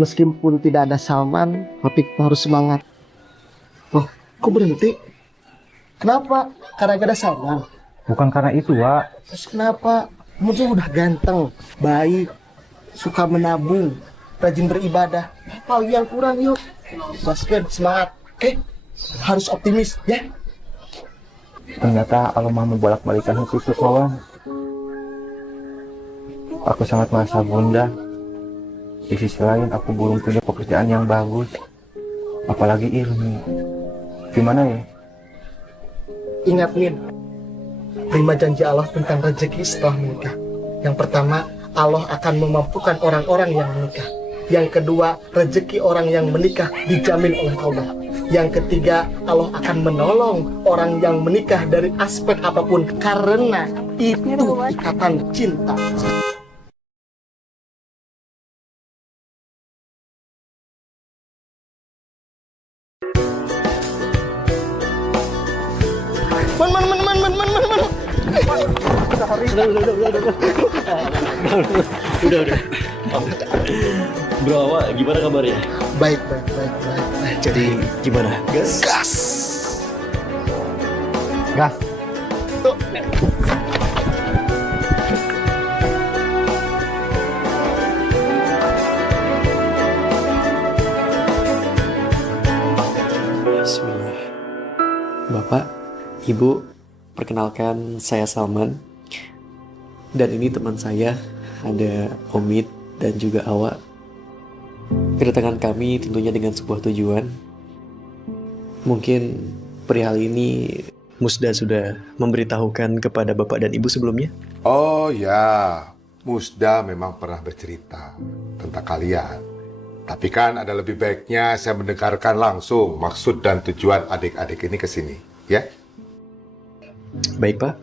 Meskipun tidak ada Salman, tapi kita harus semangat. Oh, kok berhenti? Kenapa? Karena gak ada Salman? Bukan karena itu, Wak. Terus kenapa? Kamu udah ganteng, baik, suka menabung, rajin beribadah. Apa yang kurang yuk? Basket, semangat, oke? Harus optimis, ya? Ternyata Allah mau membolak-balikan hatiku, kawan. Aku sangat merasa gundah. Di sisi lain aku belum punya pekerjaan yang bagus, apalagi ilmu. Gimana ya? Ingat Min, 5 janji Allah tentang rezeki setelah menikah. Yang pertama, Allah akan memampukan orang-orang yang menikah. Yang kedua, rezeki orang yang menikah dijamin oleh Allah. Yang ketiga, Allah akan menolong orang yang menikah dari aspek apapun karena itu ikatan cinta. Udah. Bro, Awak gimana kabarnya? Baik. Jadi gimana? Gas. Tuh. Bismillah. Bapak, Ibu, perkenalkan saya Salman. Dan ini teman saya, ada Omid dan juga Awak. Kedatangan kami tentunya dengan sebuah tujuan. Mungkin perihal ini Musda sudah memberitahukan kepada Bapak dan Ibu sebelumnya? Oh ya, Musda memang pernah bercerita tentang kalian. Tapi kan ada lebih baiknya saya mendengarkan langsung maksud dan tujuan adik-adik ini ke sini, ya? Baik, Pak.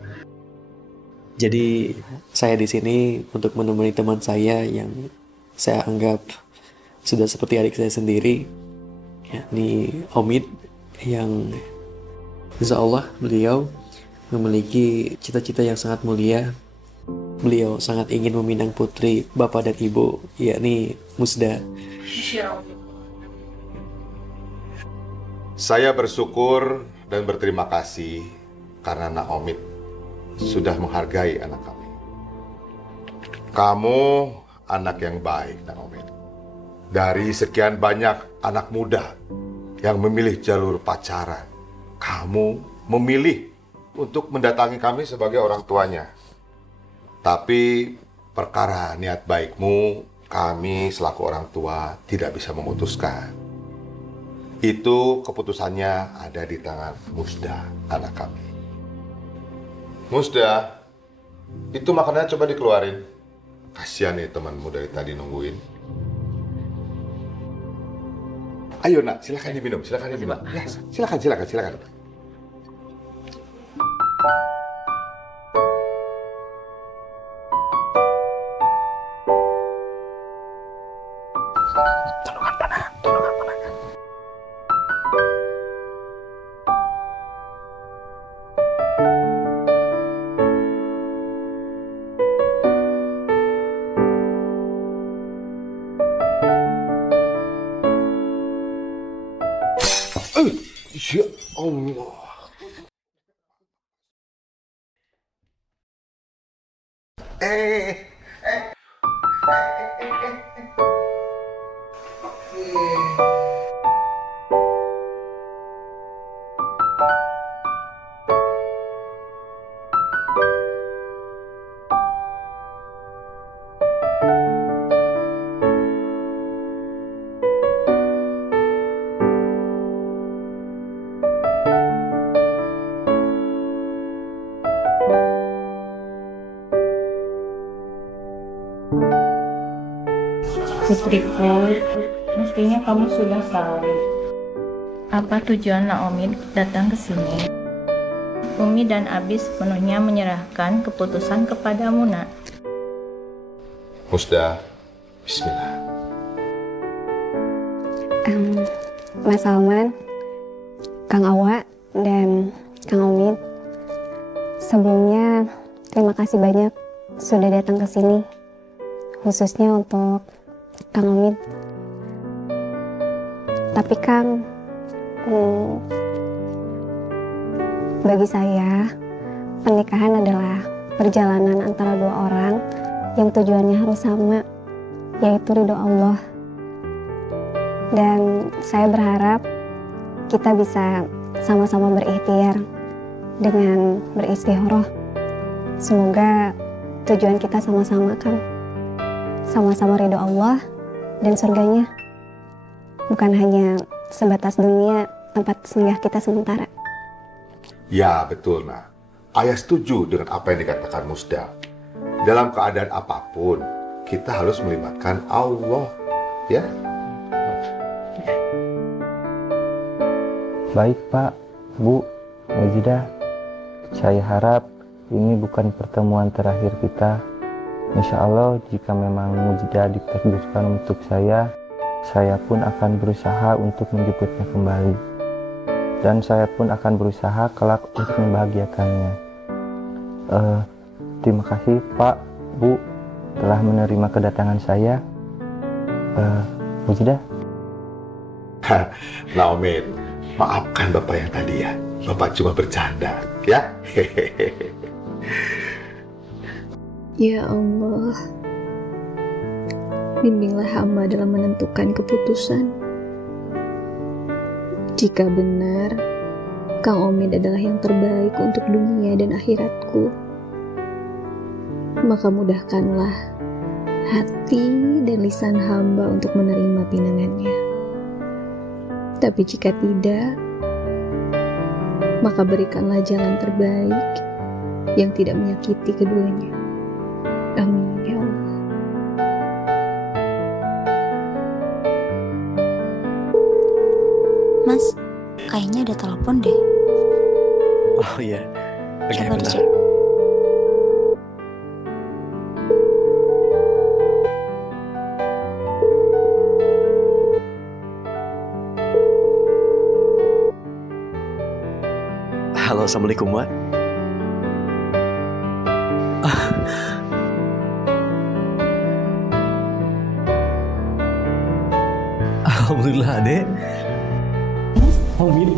Jadi saya di sini untuk menemani teman saya yang saya anggap sudah seperti adik saya sendiri, yakni Omid, yang insya Allah beliau memiliki cita-cita yang sangat mulia. Beliau sangat ingin meminang putri Bapak dan Ibu, yakni Musda. Saya bersyukur dan berterima kasih karena Nak Omid sudah menghargai anak kami. Kamu anak yang baik, Nak Omid. Dari sekian banyak anak muda yang memilih jalur pacaran, kamu memilih untuk mendatangi kami sebagai orang tuanya. Tapi perkara niat baikmu, kami selaku orang tua tidak bisa memutuskan. Itu keputusannya ada di tangan Musda, anak kami. Musda, itu makanannya coba dikeluarin. Kasihan nih temanmu dari tadi nungguin. Ayo nak, silakan diminum, silakan diminum. Ya, silakan. Ya Allah. Putriku, mestinya kamu sudah tahu apa tujuan Naomi datang ke sini. Umi dan Abi sepenuhnya menyerahkan keputusan kepadamu, Nak. Musda, bismillah. Mas Salman, Kang Awa, dan Kang Omid, sebelumnya terima kasih banyak sudah datang ke sini, khususnya untuk Kang Omid. Tapi Kang, bagi saya pernikahan adalah perjalanan antara dua orang yang tujuannya harus sama, yaitu ridho Allah. Dan saya berharap kita bisa sama-sama berikhtiar dengan beristikharah. Semoga tujuan kita sama-sama, Kang. Sama-sama ridho Allah dan surganya. Bukan hanya sebatas dunia tempat singgah kita sementara. Ya, betul, Nak. Ayah setuju dengan apa yang dikatakan Musda. Dalam keadaan apapun, kita harus melibatkan Allah, ya? Baik Pak, Bu, Mujidah. Saya harap ini bukan pertemuan terakhir kita. Insya Allah jika memang Mujidah ditakdirkan untuk saya pun akan berusaha untuk menjemputnya kembali. Dan saya pun akan berusaha kelak untuk membahagiakannya. Terima kasih Pak, Bu, telah menerima kedatangan saya. Mujidah. Naomi, maafkan Bapak yang tadi ya. Bapak cuma bercanda, ya? Ya Allah, bimbinglah hamba dalam menentukan keputusan. Jika benar, Kang Omid adalah yang terbaik untuk dunia dan akhiratku, maka mudahkanlah hati dan lisan hamba untuk menerima pinangannya. Tapi jika tidak, maka berikanlah jalan terbaik yang tidak menyakiti keduanya. Amin ya Allah. Mas, kayaknya ada telepon deh. Oh iya. Oke, Coba bentar. dicek. Halo, assalamualaikum, Wak. Alhamdulillah, Dek. Amin.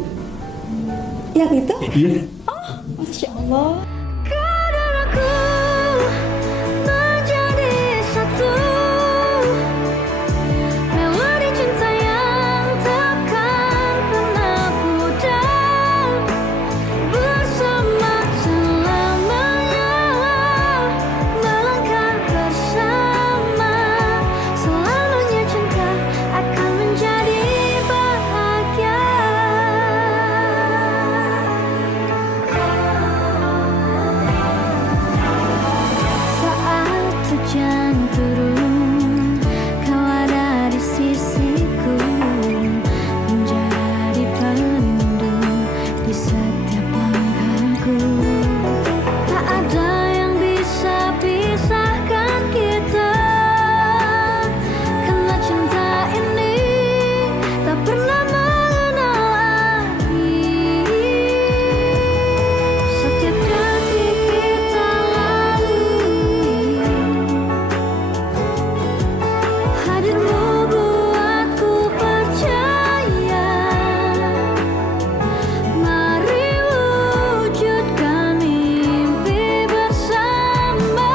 Yang itu? Iya. Masya Allah. menjadi satu, melodi cinta yang takkan pernah pudar, bersama selamanya, melangkah bersama, selamanya cinta akan menjadi bahagia. Saat hujan turun, kau ada di sisiku, menjadi pelindung di setiap langkahku. Tak ada yang bisa pisahkan kita, karena cinta ini tak pernah mengenal akhir. Setiap detik kita lalui, hadirmu buatku percaya. Mari wujudkan mimpi bersama.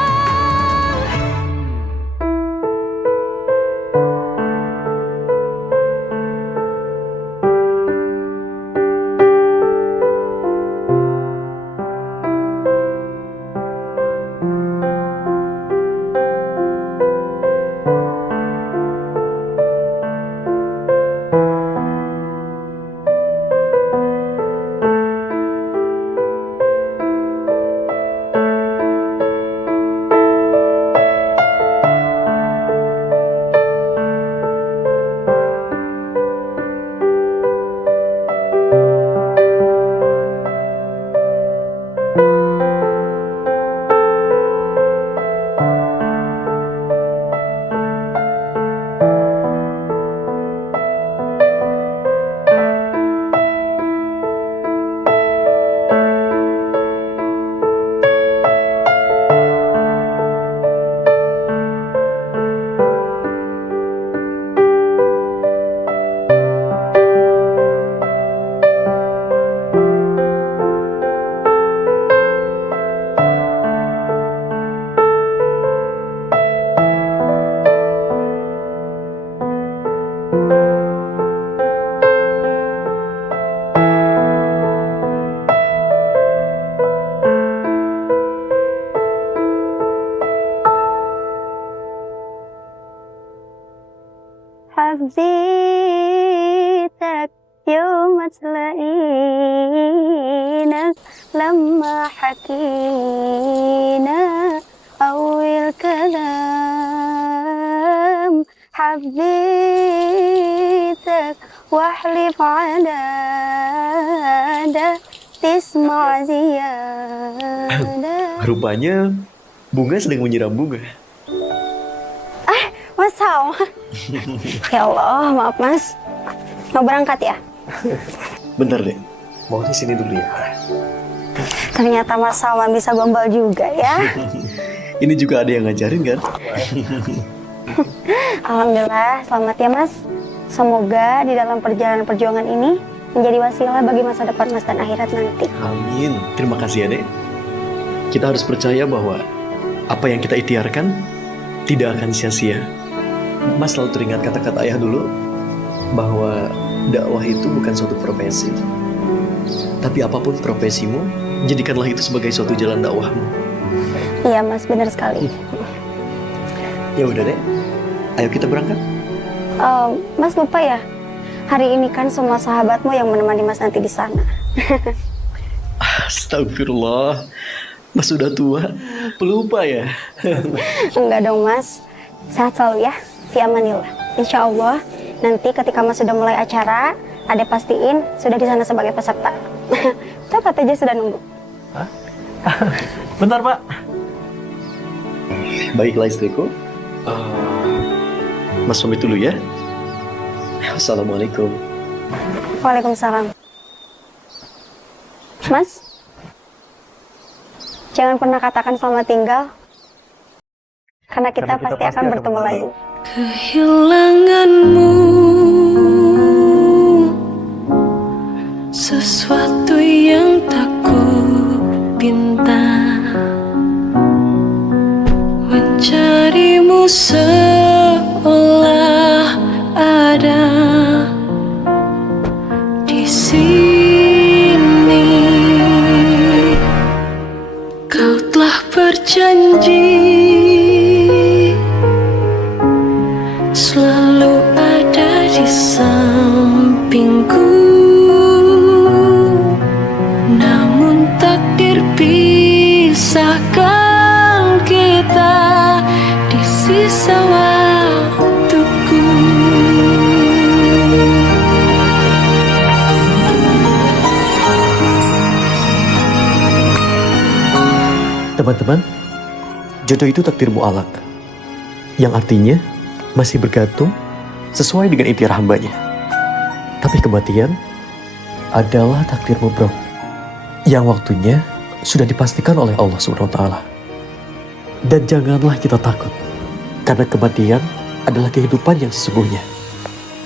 حبيتك يوم تلاقينا لما حكينا أول كلام. حبيتك واحلف على ده تسمع زيادة. Rupanya bunga sedang menyiram bunga. Mas Salma. Ya Allah, maaf Mas. Mau berangkat ya? Bentar deh, mau di sini dulu ya. Ternyata Mas Salma bisa gombal juga ya. Ini juga ada yang ngajarin kan? Alhamdulillah, selamat ya Mas. Semoga di dalam perjalanan perjuangan ini menjadi wasilah bagi masa depan Mas dan akhirat nanti. Amin. Terima kasih ya, Dek. Kita harus percaya bahwa apa yang kita ikhtiarkan tidak akan sia-sia. Mas selalu teringat kata-kata ayah dulu bahwa dakwah itu bukan suatu profesi. Tapi apapun profesimu, jadikanlah itu sebagai suatu jalan dakwahmu. Iya Mas, benar sekali. Ya udah deh, ayo kita berangkat. Mas lupa ya, hari ini kan semua sahabatmu yang menemani Mas nanti di sana. Astagfirullah, Mas sudah tua, pelupa ya? Enggak dong Mas, sehat selalu ya, fi amanillah. Insya Allah nanti ketika Mas sudah mulai acara, Ade pastiin sudah di sana sebagai peserta. Tepat aja sudah nunggu. Bentar, Pak. Baiklah istriku. Mas pamit dulu ya. Assalamualaikum. Waalaikumsalam. Mas, jangan pernah katakan selamat tinggal. Karena kita pasti akan bertemu lagi. Kehilanganmu sesuatu yang tak kupinta, mencarimu seolah ada di sini. Kau telah berjanji selalu ada di sampingku, namun takdir pisahkan kita di sisa waktuku. Teman-teman, jodoh itu takdir mu'alaq, yang artinya masih bergantung sesuai dengan ikhtiar hambanya. Tapi kematian adalah takdir mubrok, yang waktunya sudah dipastikan oleh Allah SWT. Dan janganlah kita takut, karena kematian adalah kehidupan yang sesungguhnya.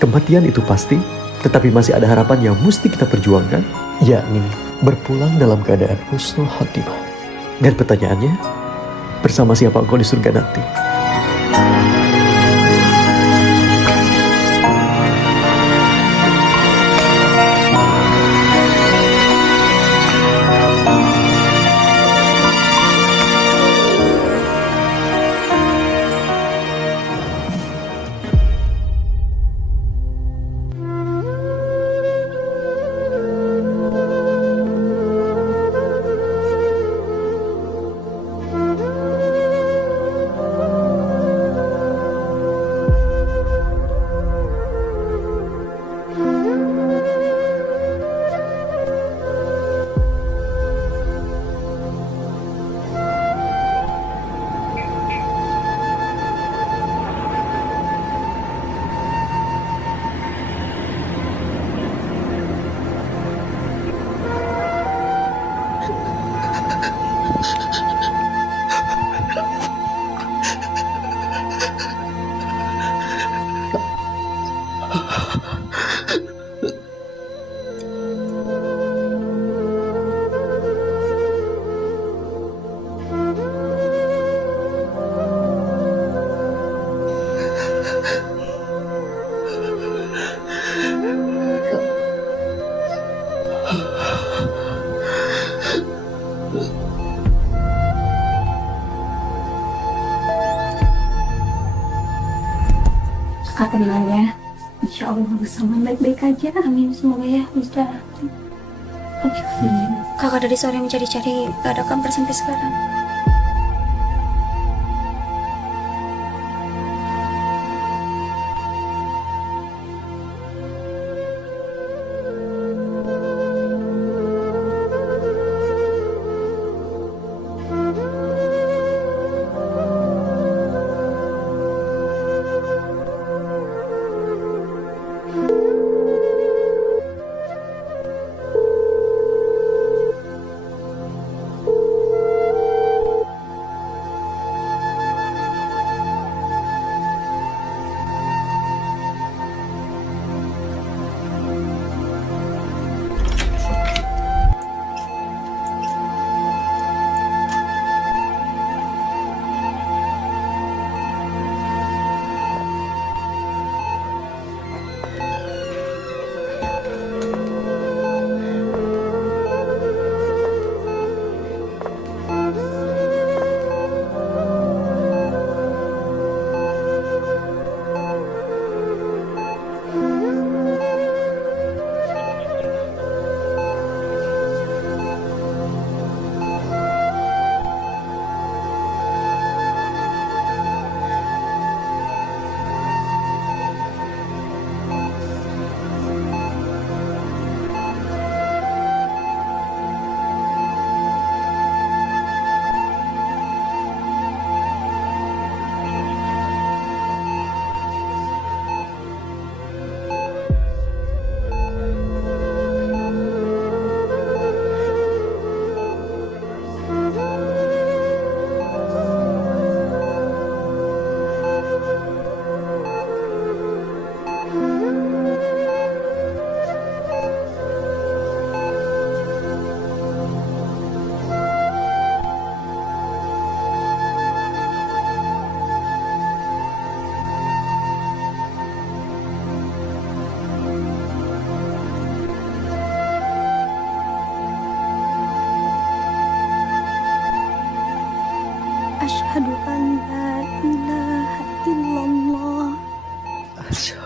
Kematian itu pasti, tetapi masih ada harapan yang mesti kita perjuangkan, yakni berpulang dalam keadaan husnul khatimah. Dan pertanyaannya, bersama siapa engkau di surga nanti? Kakak tenang ya. Insya Allah bersama baik-baik aja. Amin. Semoga ya. Ustaz. Kakak dari sore mencari-cari, gak ada kabar sampai sekarang.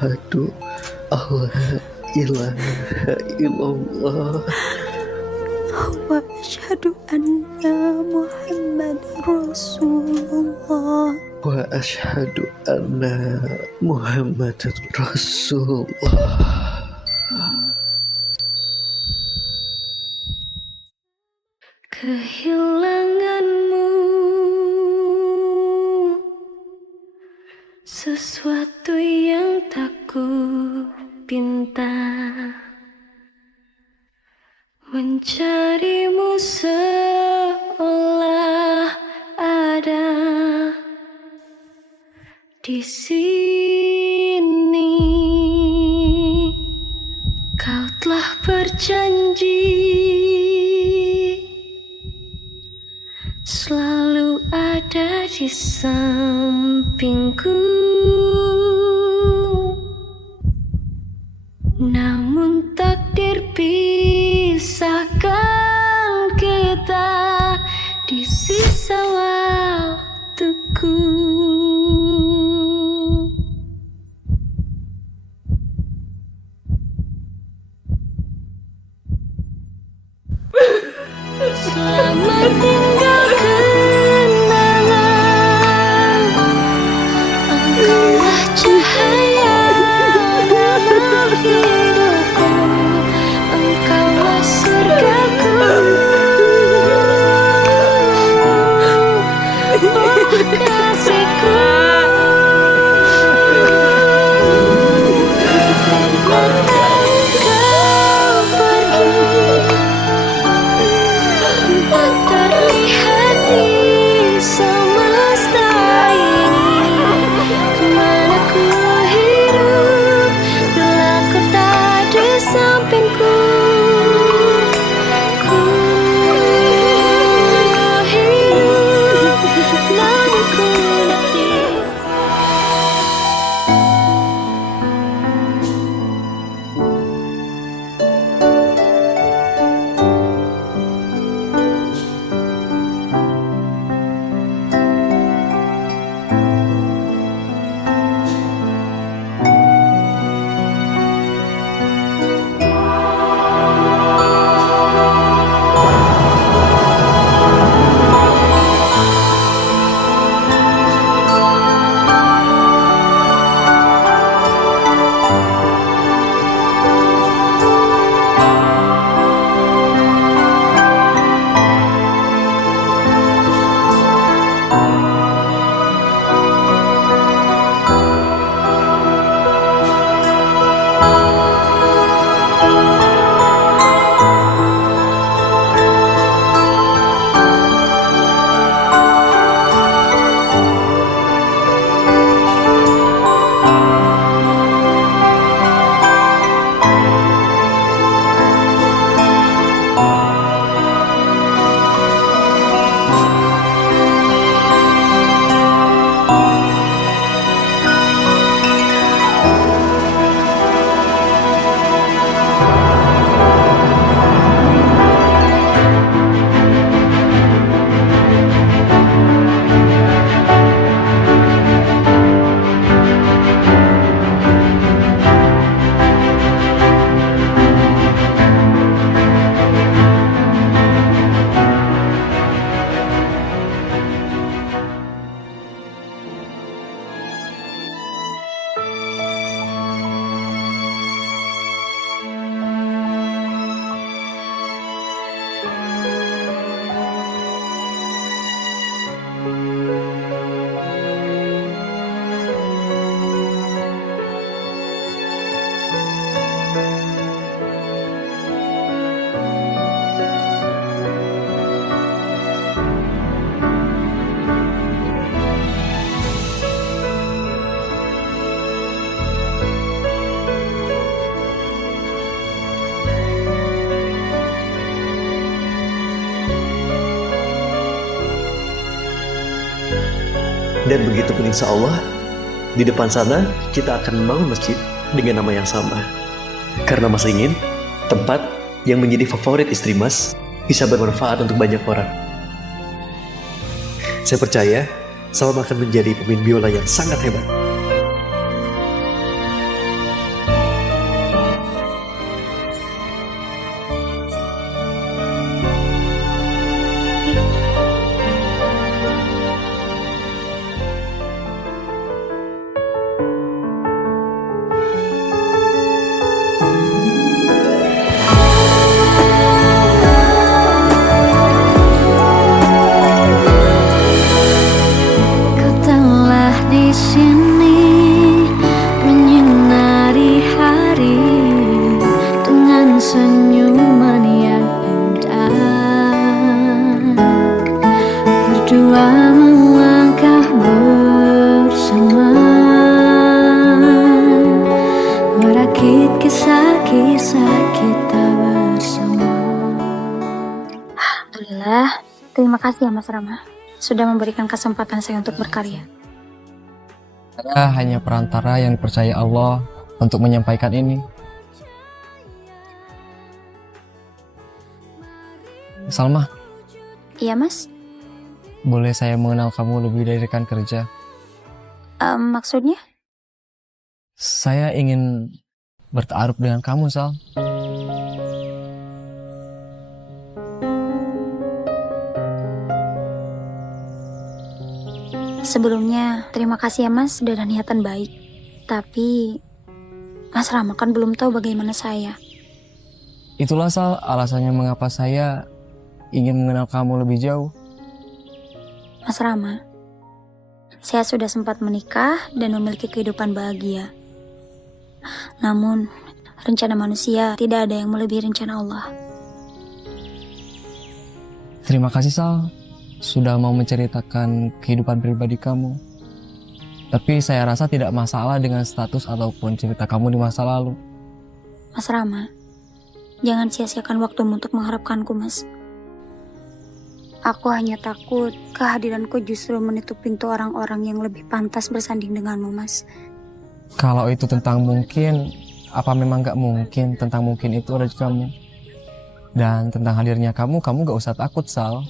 Asyhadu alla ilaha illallah wa asyhadu anna Muhammadar Rasulullah. Wa asyhadu anna Muhammadar Rasulullah. Kehilanganmu sesuatu yang tak kupinta, mencarimu seolah ada di sini. Kau telah berjanji selalu ada di sampingku, namun takdir pisahkan kita di sisa waktuku. Selamat tinggal kenangan, engkaulah cahaya dalam hidupku, engkaulah surgaku. Oh kasihku, Dan begitu pun insya Allah, di depan sana kita akan membangun masjid dengan nama yang sama. Karena Mas ingin tempat yang menjadi favorit istri Mas bisa bermanfaat untuk banyak orang. Saya percaya Salma akan menjadi pemain biola yang sangat hebat. mengukit kisah-kisah kita bersama. Alhamdulillah, terima kasih ya Mas Rama sudah memberikan kesempatan saya untuk berkarya. Saya hanya perantara yang dipercaya Allah untuk menyampaikan ini. Salma, Iya Mas, boleh saya mengenal kamu lebih dari rekan kerja? Maksudnya? Saya ingin bertaaruf dengan kamu, Sal. Sebelumnya, terima kasih ya Mas sudah ada niatan baik. Tapi, Mas Rama kan belum tahu bagaimana saya. Itulah, Sal, alasannya mengapa saya ingin mengenal kamu lebih jauh. Mas Rama, saya sudah sempat menikah dan memiliki kehidupan bahagia. Namun, rencana manusia tidak ada yang melebihi rencana Allah. Terima kasih, Sal, sudah mau menceritakan kehidupan pribadi kamu. Tapi saya rasa tidak masalah dengan status ataupun cerita kamu di masa lalu. Mas Rama, jangan sia-siakan waktumu untuk mengharapkanku, Mas. Aku hanya takut kehadiranku justru menutup pintu orang-orang yang lebih pantas bersanding denganmu, Mas. Kalau itu tentang mungkin, apa memang gak mungkin tentang mungkin itu ada di kamu? Dan tentang hadirnya kamu gak usah takut, Sal.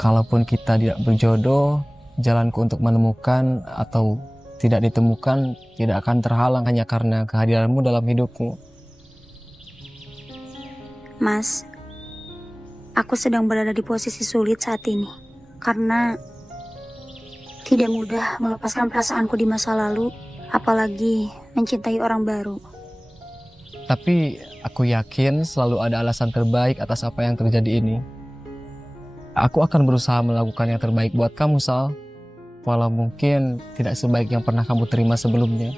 Kalaupun kita tidak berjodoh, jalanku untuk menemukan atau tidak ditemukan tidak akan terhalang hanya karena kehadiranmu dalam hidupku. Mas, aku sedang berada di posisi sulit saat ini. Karena tidak mudah melepaskan perasaanku di masa lalu, apalagi mencintai orang baru. Tapi aku yakin selalu ada alasan terbaik atas apa yang terjadi ini. Aku akan berusaha melakukan yang terbaik buat kamu, Sal. Walau mungkin tidak sebaik yang pernah kamu terima sebelumnya.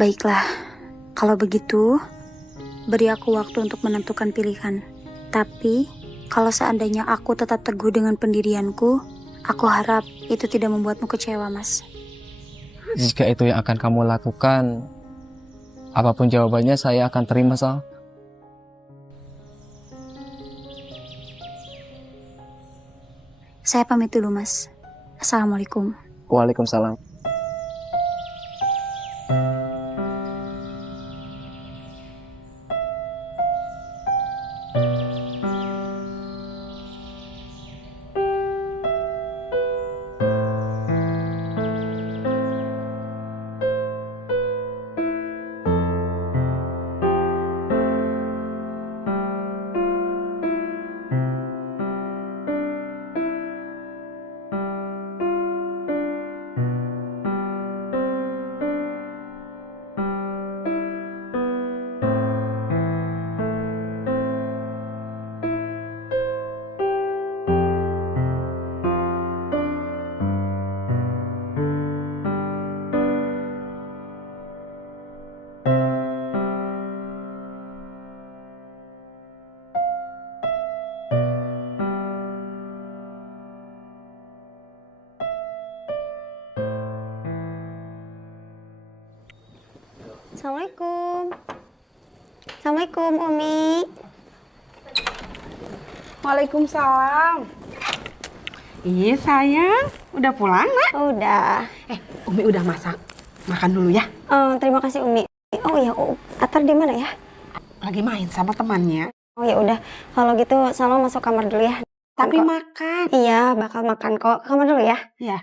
Baiklah, kalau begitu, beri aku waktu untuk menentukan pilihan. Tapi, kalau seandainya aku tetap teguh dengan pendirianku, aku harap itu tidak membuatmu kecewa, Mas. Jika itu yang akan kamu lakukan, apapun jawabannya saya akan terima, Sal. Saya pamit dulu, Mas. Assalamualaikum. Waalaikumsalam. Assalamualaikum. Assalamualaikum, Umi. Waalaikumsalam. Iya sayang, udah pulang nak? Udah. Umi udah masak. Makan dulu ya. Terima kasih Umi. Oh ya, Atar di mana ya? Lagi main sama temannya. Oh ya udah, kalau gitu Salma masuk kamar dulu ya. Tapi Kok- makan. Iya, bakal makan kok. Ke kamar dulu ya. Iya.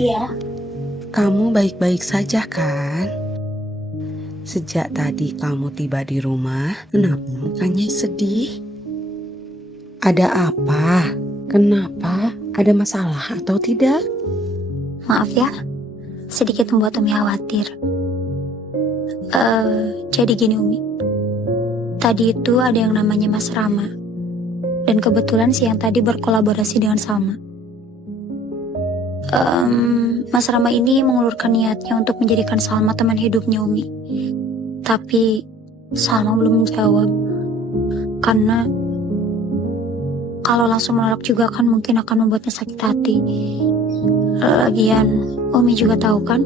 Iya. Kamu baik-baik saja kan? Sejak tadi kamu tiba di rumah, kenapa mukanya sedih? Ada apa? Kenapa? Ada masalah atau tidak? Maaf ya, sedikit membuat Umi khawatir. Jadi gini Umi, tadi itu ada yang namanya Mas Rama. Dan kebetulan siang tadi berkolaborasi dengan Salma. Mas Rama ini mengulurkan niatnya untuk menjadikan Salma teman hidupnya Umi. Tapi Salma belum menjawab. Karena kalau langsung menolak juga kan mungkin akan membuatnya sakit hati. Lagian Umi juga tahu kan,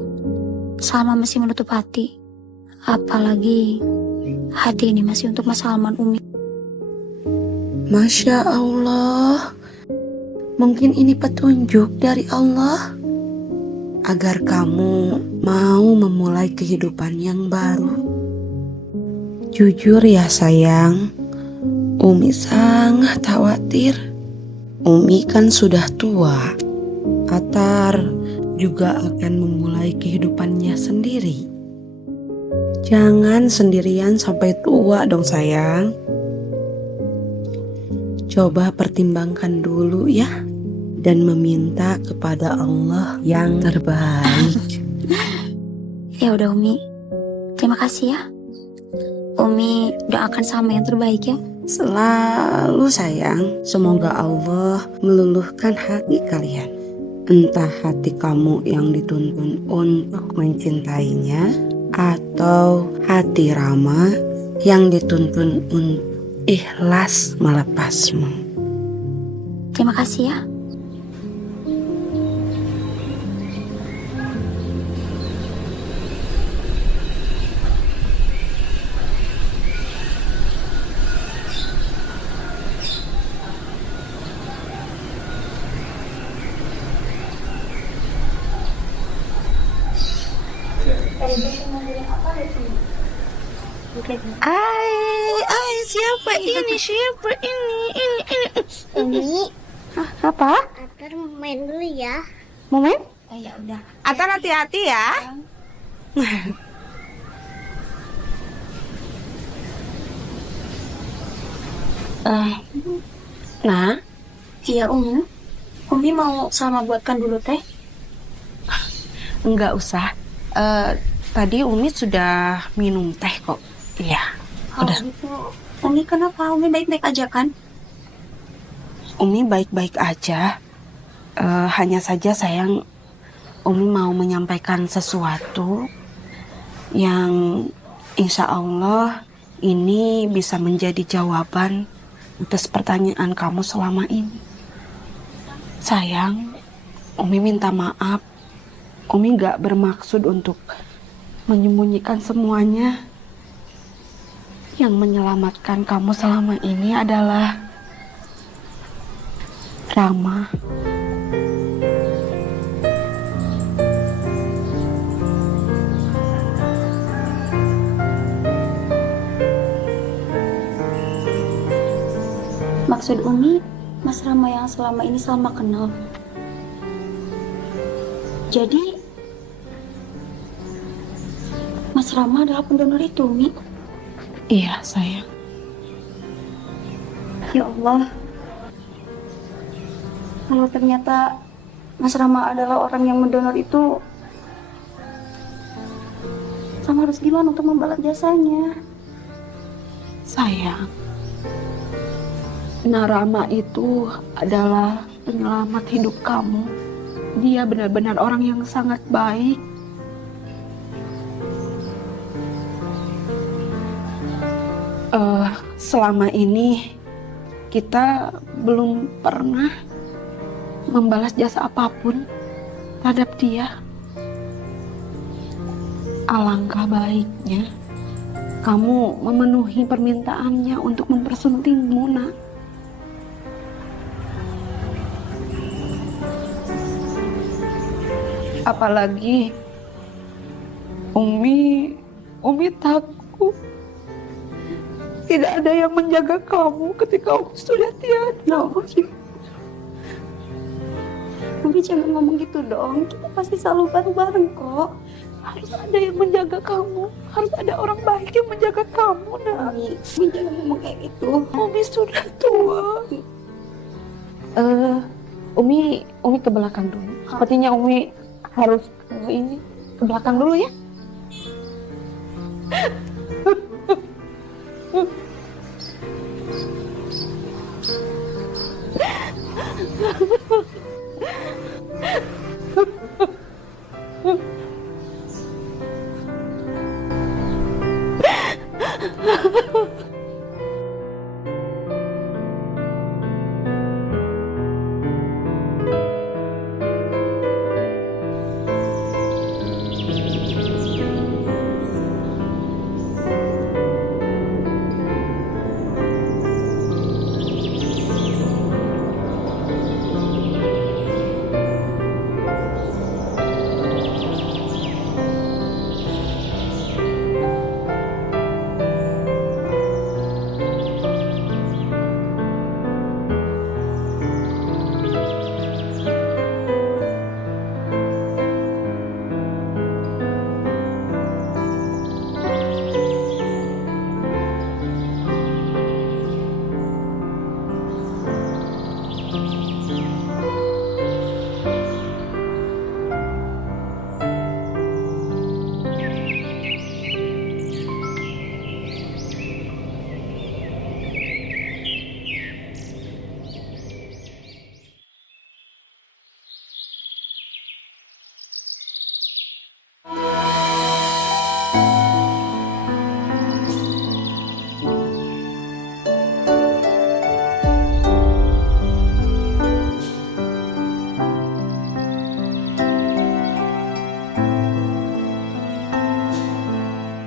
Salma masih menutup hati. Apalagi hati ini masih untuk Mas Salman Umi. Masya Allah, mungkin ini petunjuk dari Allah agar kamu mau memulai kehidupan yang baru. Jujur ya sayang, Umi sangat khawatir. Umi kan sudah tua, Atar juga akan memulai kehidupannya sendiri. Jangan sendirian sampai tua dong sayang. Coba pertimbangkan dulu ya, dan meminta kepada Allah yang terbaik. Ya udah Umi, terima kasih ya. Umi doakan sama yang terbaik ya. Selalu sayang, semoga Allah meluluhkan hati kalian. Entah hati kamu yang dituntun untuk mencintainya, atau hati Rama yang dituntun untuk ikhlas melepasmu. Terima kasih ya. Siapa ini? Ini. Apa? Atar main dulu ya. Mau main? Ya udah. Atar hati-hati ya. Nah, Iya Umi. Umi mau Salma buatkan dulu teh? enggak usah. Tadi Umi sudah minum teh kok. Iya. Udah. Gitu. Umi kenapa? Umi baik-baik aja kan? Umi baik-baik aja. Hanya saja sayang, Umi mau menyampaikan sesuatu yang insya Allah ini bisa menjadi jawaban atas pertanyaan kamu selama ini. Sayang, Umi minta maaf. Umi gak bermaksud untuk menyembunyikan semuanya. Yang menyelamatkan kamu selama ini adalah Rama. Maksud Umi, Mas Rama yang selama ini Salma kenal. Jadi, Mas Rama adalah pendonor itu, Umi? Iya, sayang. Ya Allah. Kalau ternyata Mas Rama adalah orang yang mendonor itu, Sama harus gimana untuk membalas jasanya? Sayang, Narama itu adalah penyelamat hidup kamu. Dia benar-benar orang yang sangat baik. Selama ini kita belum pernah membalas jasa apapun terhadap dia. Alangkah baiknya kamu memenuhi permintaannya untuk mempersuntingmu, nak. Apalagi Umi takut tidak ada yang menjaga kamu ketika Umi sudah tiada. Umi jangan ngomong gitu dong. Kita pasti selalu bareng-bareng kok. Harus ada yang menjaga kamu. Harus ada orang baik yang menjaga kamu, nak. Umi jangan ngomong kayak gitu. Umi sudah tua. Umi ke belakang dulu. Sepertinya Umi harus ke belakang dulu ya.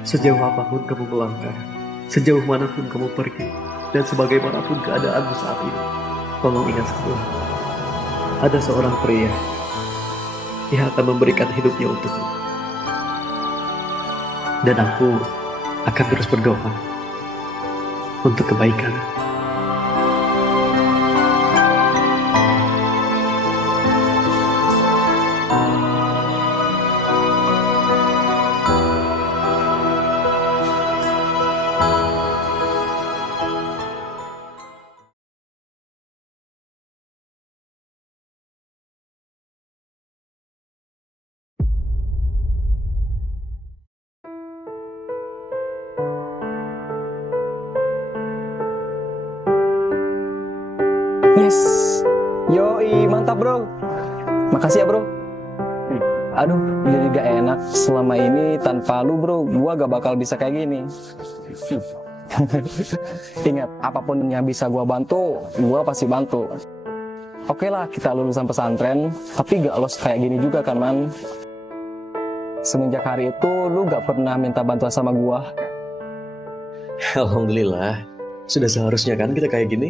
Sejauh apapun kamu melangkah, sejauh manapun kamu pergi, dan sebagaimanapun keadaanmu saat ini, tolong ingat satu, ada seorang pria yang akan memberikan hidupnya untukmu. Dan aku akan terus berdoa untuk kebaikan. Yes, yoi, mantap bro. Makasih ya bro. Aduh, jadi gak enak selama ini tanpa lu bro, gua gak bakal bisa kayak gini. Ingat, apapun yang bisa gua bantu, gua pasti bantu. Oke lah, kita lulusan pesantren, tapi gak los kayak gini juga kan man. Semenjak hari itu, lu gak pernah minta bantuan sama gua. Alhamdulillah, sudah seharusnya kan kita kayak gini.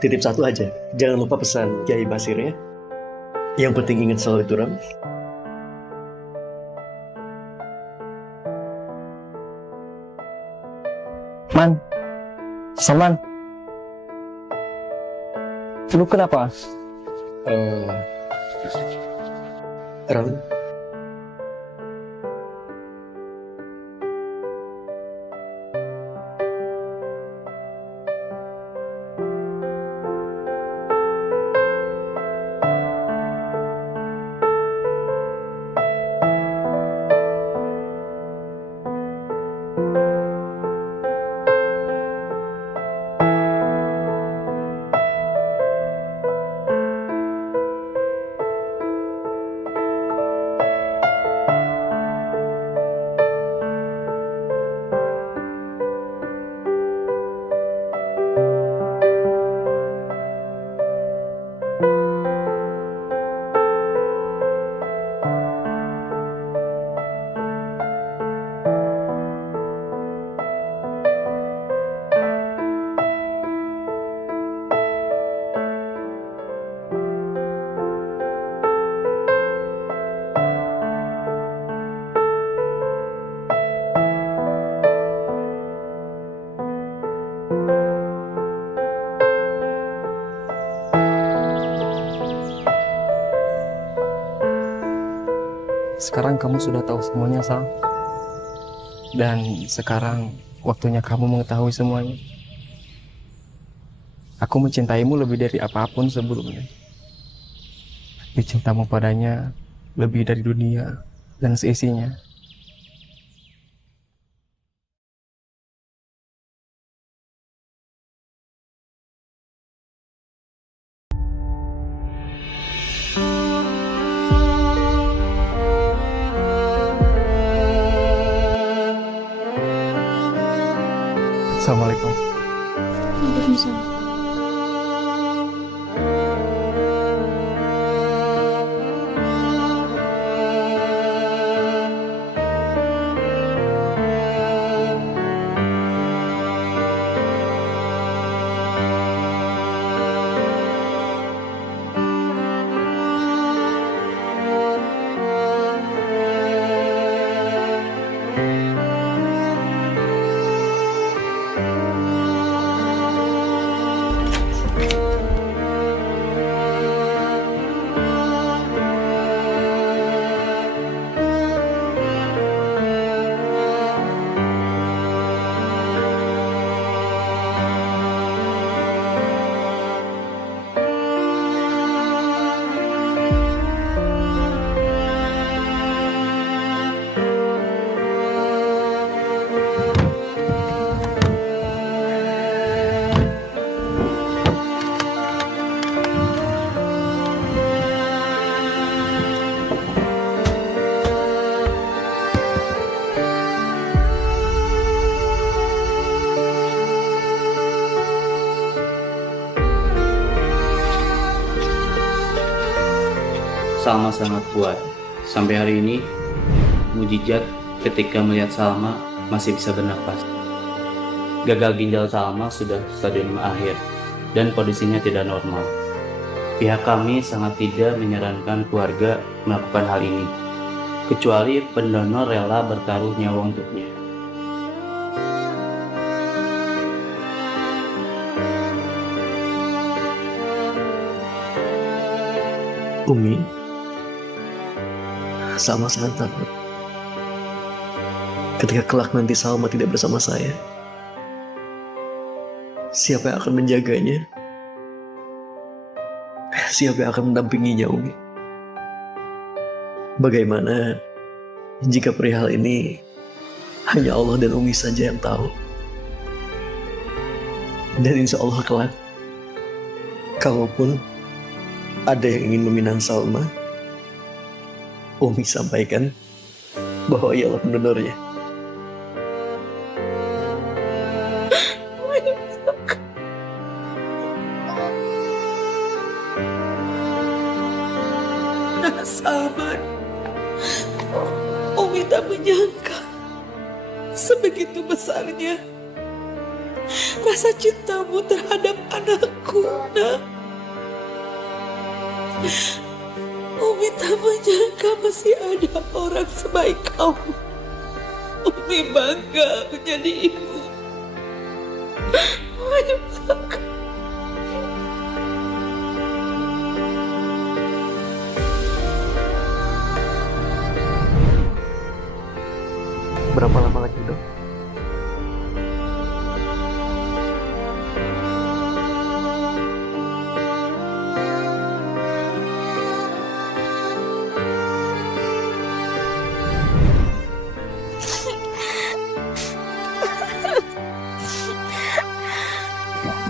Titip satu aja, jangan lupa pesan Kiai Basir ya. Yang penting ingat selalu itu Ram. Man, Salman, lu kenapa? Ram, sekarang kamu sudah tahu semuanya, Sal. Dan sekarang waktunya kamu mengetahui semuanya. Aku mencintaimu lebih dari apapun sebelumnya. Cintamu padanya lebih dari dunia dan seisinya. Assalamualaikum. Waalaikumsalam. Salma sangat kuat. Sampai hari ini, mujizat ketika melihat Salma masih bisa bernapas. Gagal ginjal Salma sudah stadium akhir dan kondisinya tidak normal. Pihak kami sangat tidak menyarankan keluarga melakukan hal ini, kecuali pendonor rela bertaruh nyawa untuknya. Umi, Salma sangat takut ketika kelak nanti Salma tidak bersama saya. Siapa yang akan menjaganya? Siapa yang akan mendampinginya, Umi? Bagaimana jika perihal ini hanya Allah dan Umi saja yang tahu? Dan insya Allah kelak, kalaupun ada yang ingin meminang Salma, Umi sampaikan bahwa ialah pendonornya. Salman, Umi tak menyangka sebegitu besarnya rasa cintamu terhadap anakku, Nak. Umi tak menyangka masih ada orang sebaik kamu. Umi bangga menjadi ibu. Umi bangga. Berapa lama lagi, Dok?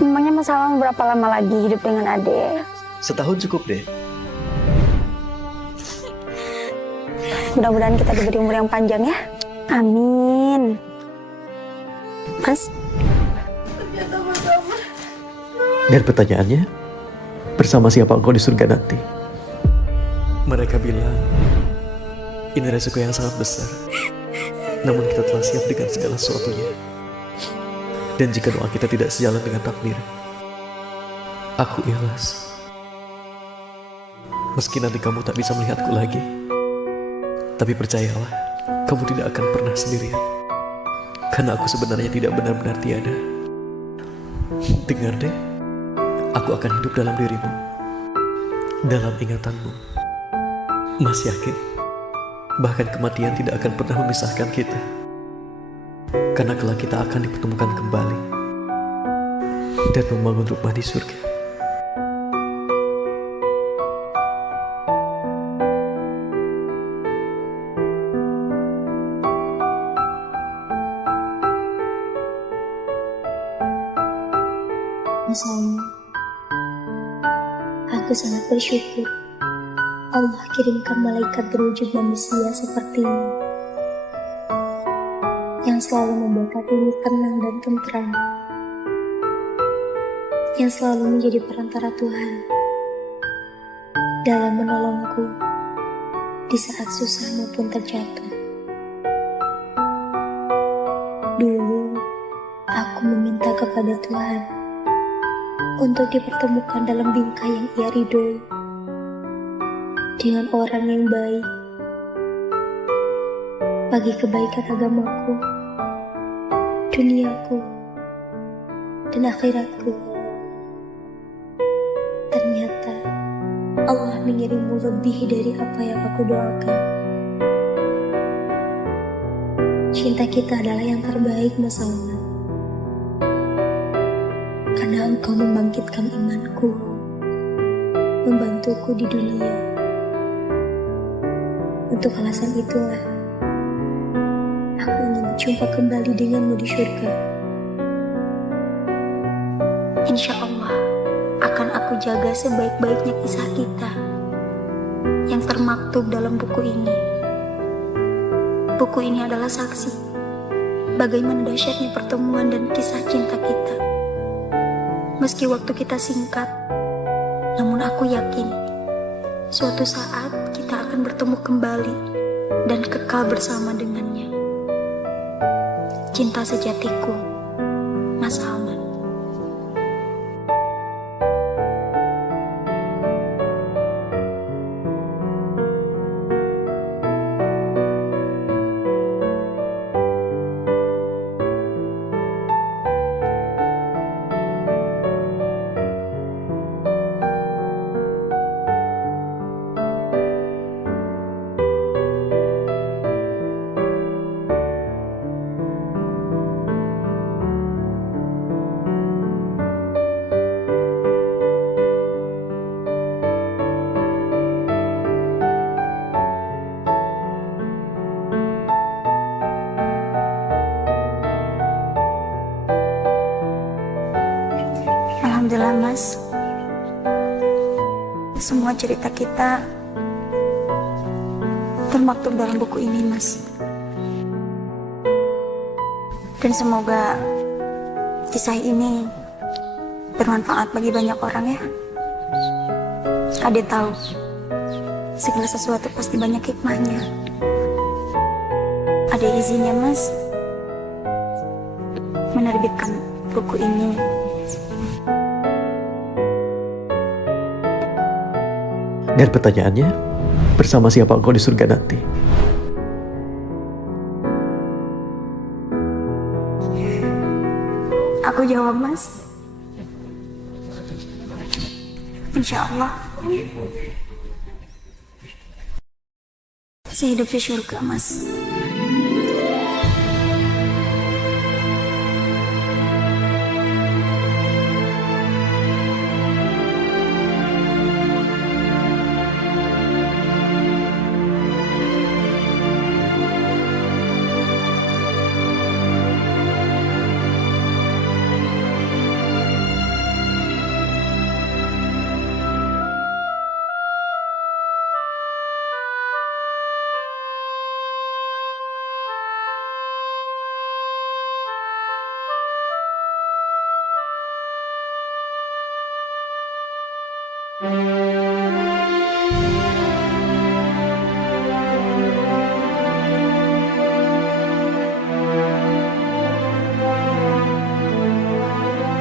Memangnya Mas Salman berapa lama lagi hidup dengan Ade? Setahun cukup deh. Mudah-mudahan kita diberi umur yang panjang ya. Amin. Mas? Dan pertanyaannya, bersama siapa engkau di surga nanti? Mereka bilang, ini resiko yang sangat besar. Namun kita telah siap dengan segala sesuatunya. Dan jika doa kita tidak sejalan dengan takdir, aku ikhlas. Meski nanti kamu tak bisa melihatku lagi, tapi percayalah, kamu tidak akan pernah sendirian. Karena aku sebenarnya tidak benar-benar tiada. Dengar deh, aku akan hidup dalam dirimu, dalam ingatanmu. Mas yakin Bahkan kematian tidak akan pernah memisahkan kita. Karena kelak kita akan dipertemukan kembali dan membangun rumah di surga. Mas Alma, aku sangat bersyukur Allah kirimkan malaikat berwujud manusia seperti ini, yang selalu membuat hatimu tenang dan tentram, yang selalu menjadi perantara Tuhan dalam menolongku di saat susah maupun terjatuh. Dulu, aku meminta kepada Tuhan untuk dipertemukan dalam bingkai yang Ia ridhoi dengan orang yang baik bagi kebaikan agamaku, duniaku, dan akhiratku. Ternyata Allah mengirimmu lebih dari apa yang aku doakan. Cinta kita adalah yang terbaik, Mas Alma, karena Engkau membangkitkan imanku, membantuku di dunia. Untuk alasan itulah aku ingin berjumpa kembali denganmu di surga. Insya Allah akan aku jaga sebaik-baiknya kisah kita yang termaktub dalam buku ini. Buku ini adalah saksi bagaimana dahsyatnya pertemuan dan kisah cinta kita. Meski waktu kita singkat, namun aku yakin suatu saat kita akan bertemu kembali dan kekal bersama dengannya. Cinta sejatiku, Mas Alman. Alhamdulillah, Mas, semua cerita kita termaktub dalam buku ini, Mas. Dan semoga kisah ini bermanfaat bagi banyak orang, ya. Ade tahu segala sesuatu pasti banyak hikmahnya. Ada izinnya, Mas, menerbitkan buku ini. Dan pertanyaannya, bersama siapa engkau di surga nanti? Aku jawab, Mas. Insya Allah saya hidup di surga, Mas.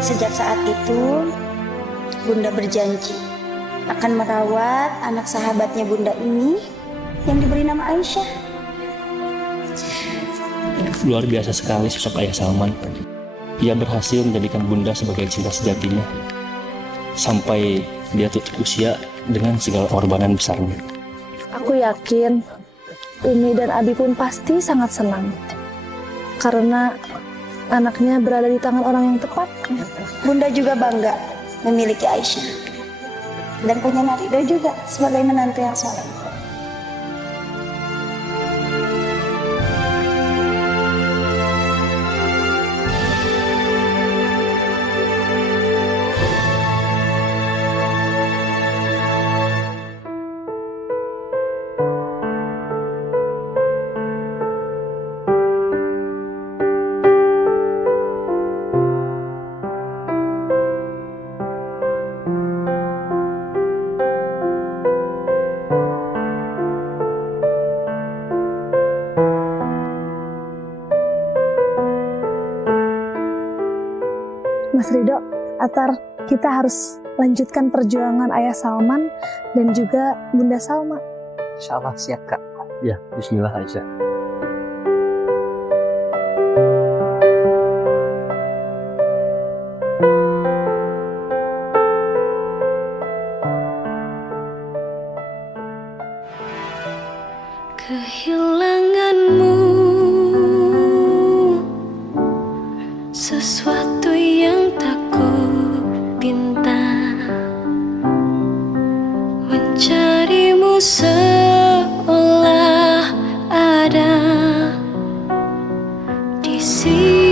Sejak saat itu, Bunda berjanji akan merawat anak sahabatnya Bunda ini yang diberi nama Aisyah. Luar biasa sekali sosok Ayah Salman. Ia berhasil menjadikan Bunda sebagai cinta sejatinya, sampai dia tutup usia dengan segala pengorbanan besarnya. Aku yakin Umi dan Abi pun pasti sangat senang karena anaknya berada di tangan orang yang tepat. Bunda juga bangga memiliki Aisyah dan punya Narida juga sebagai menantu yang soleh. Mas Ridho, Atar, kita harus lanjutkan perjuangan Ayah Salman dan juga Bunda Salma. Insya Allah siap Kak. Ya, bismillah aja. Kehilanganmu sesuatu yang tak kupinta, mencarimu seolah ada di sini.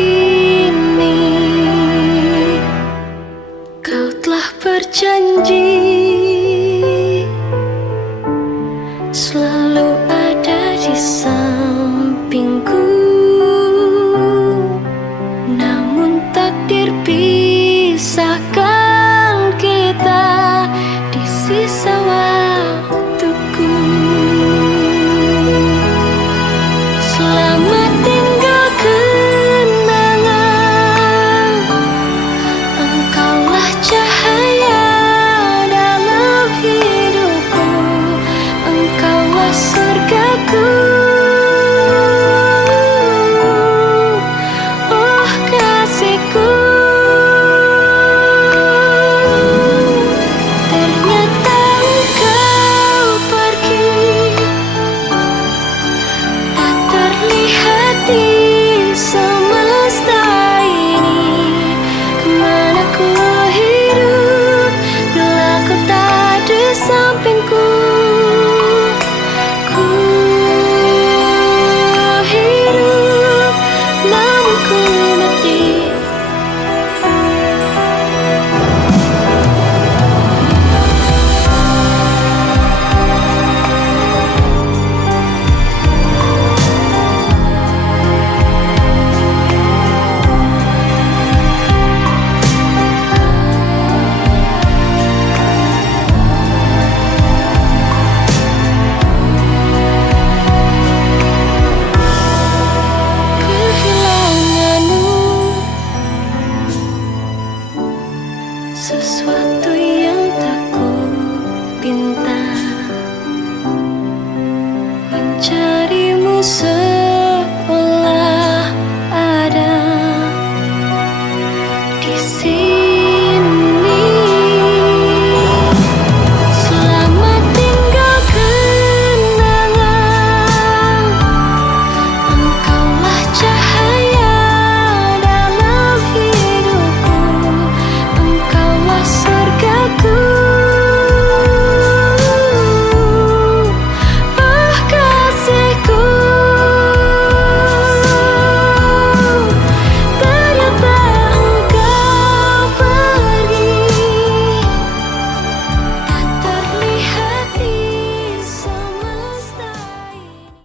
Kau telah berjanji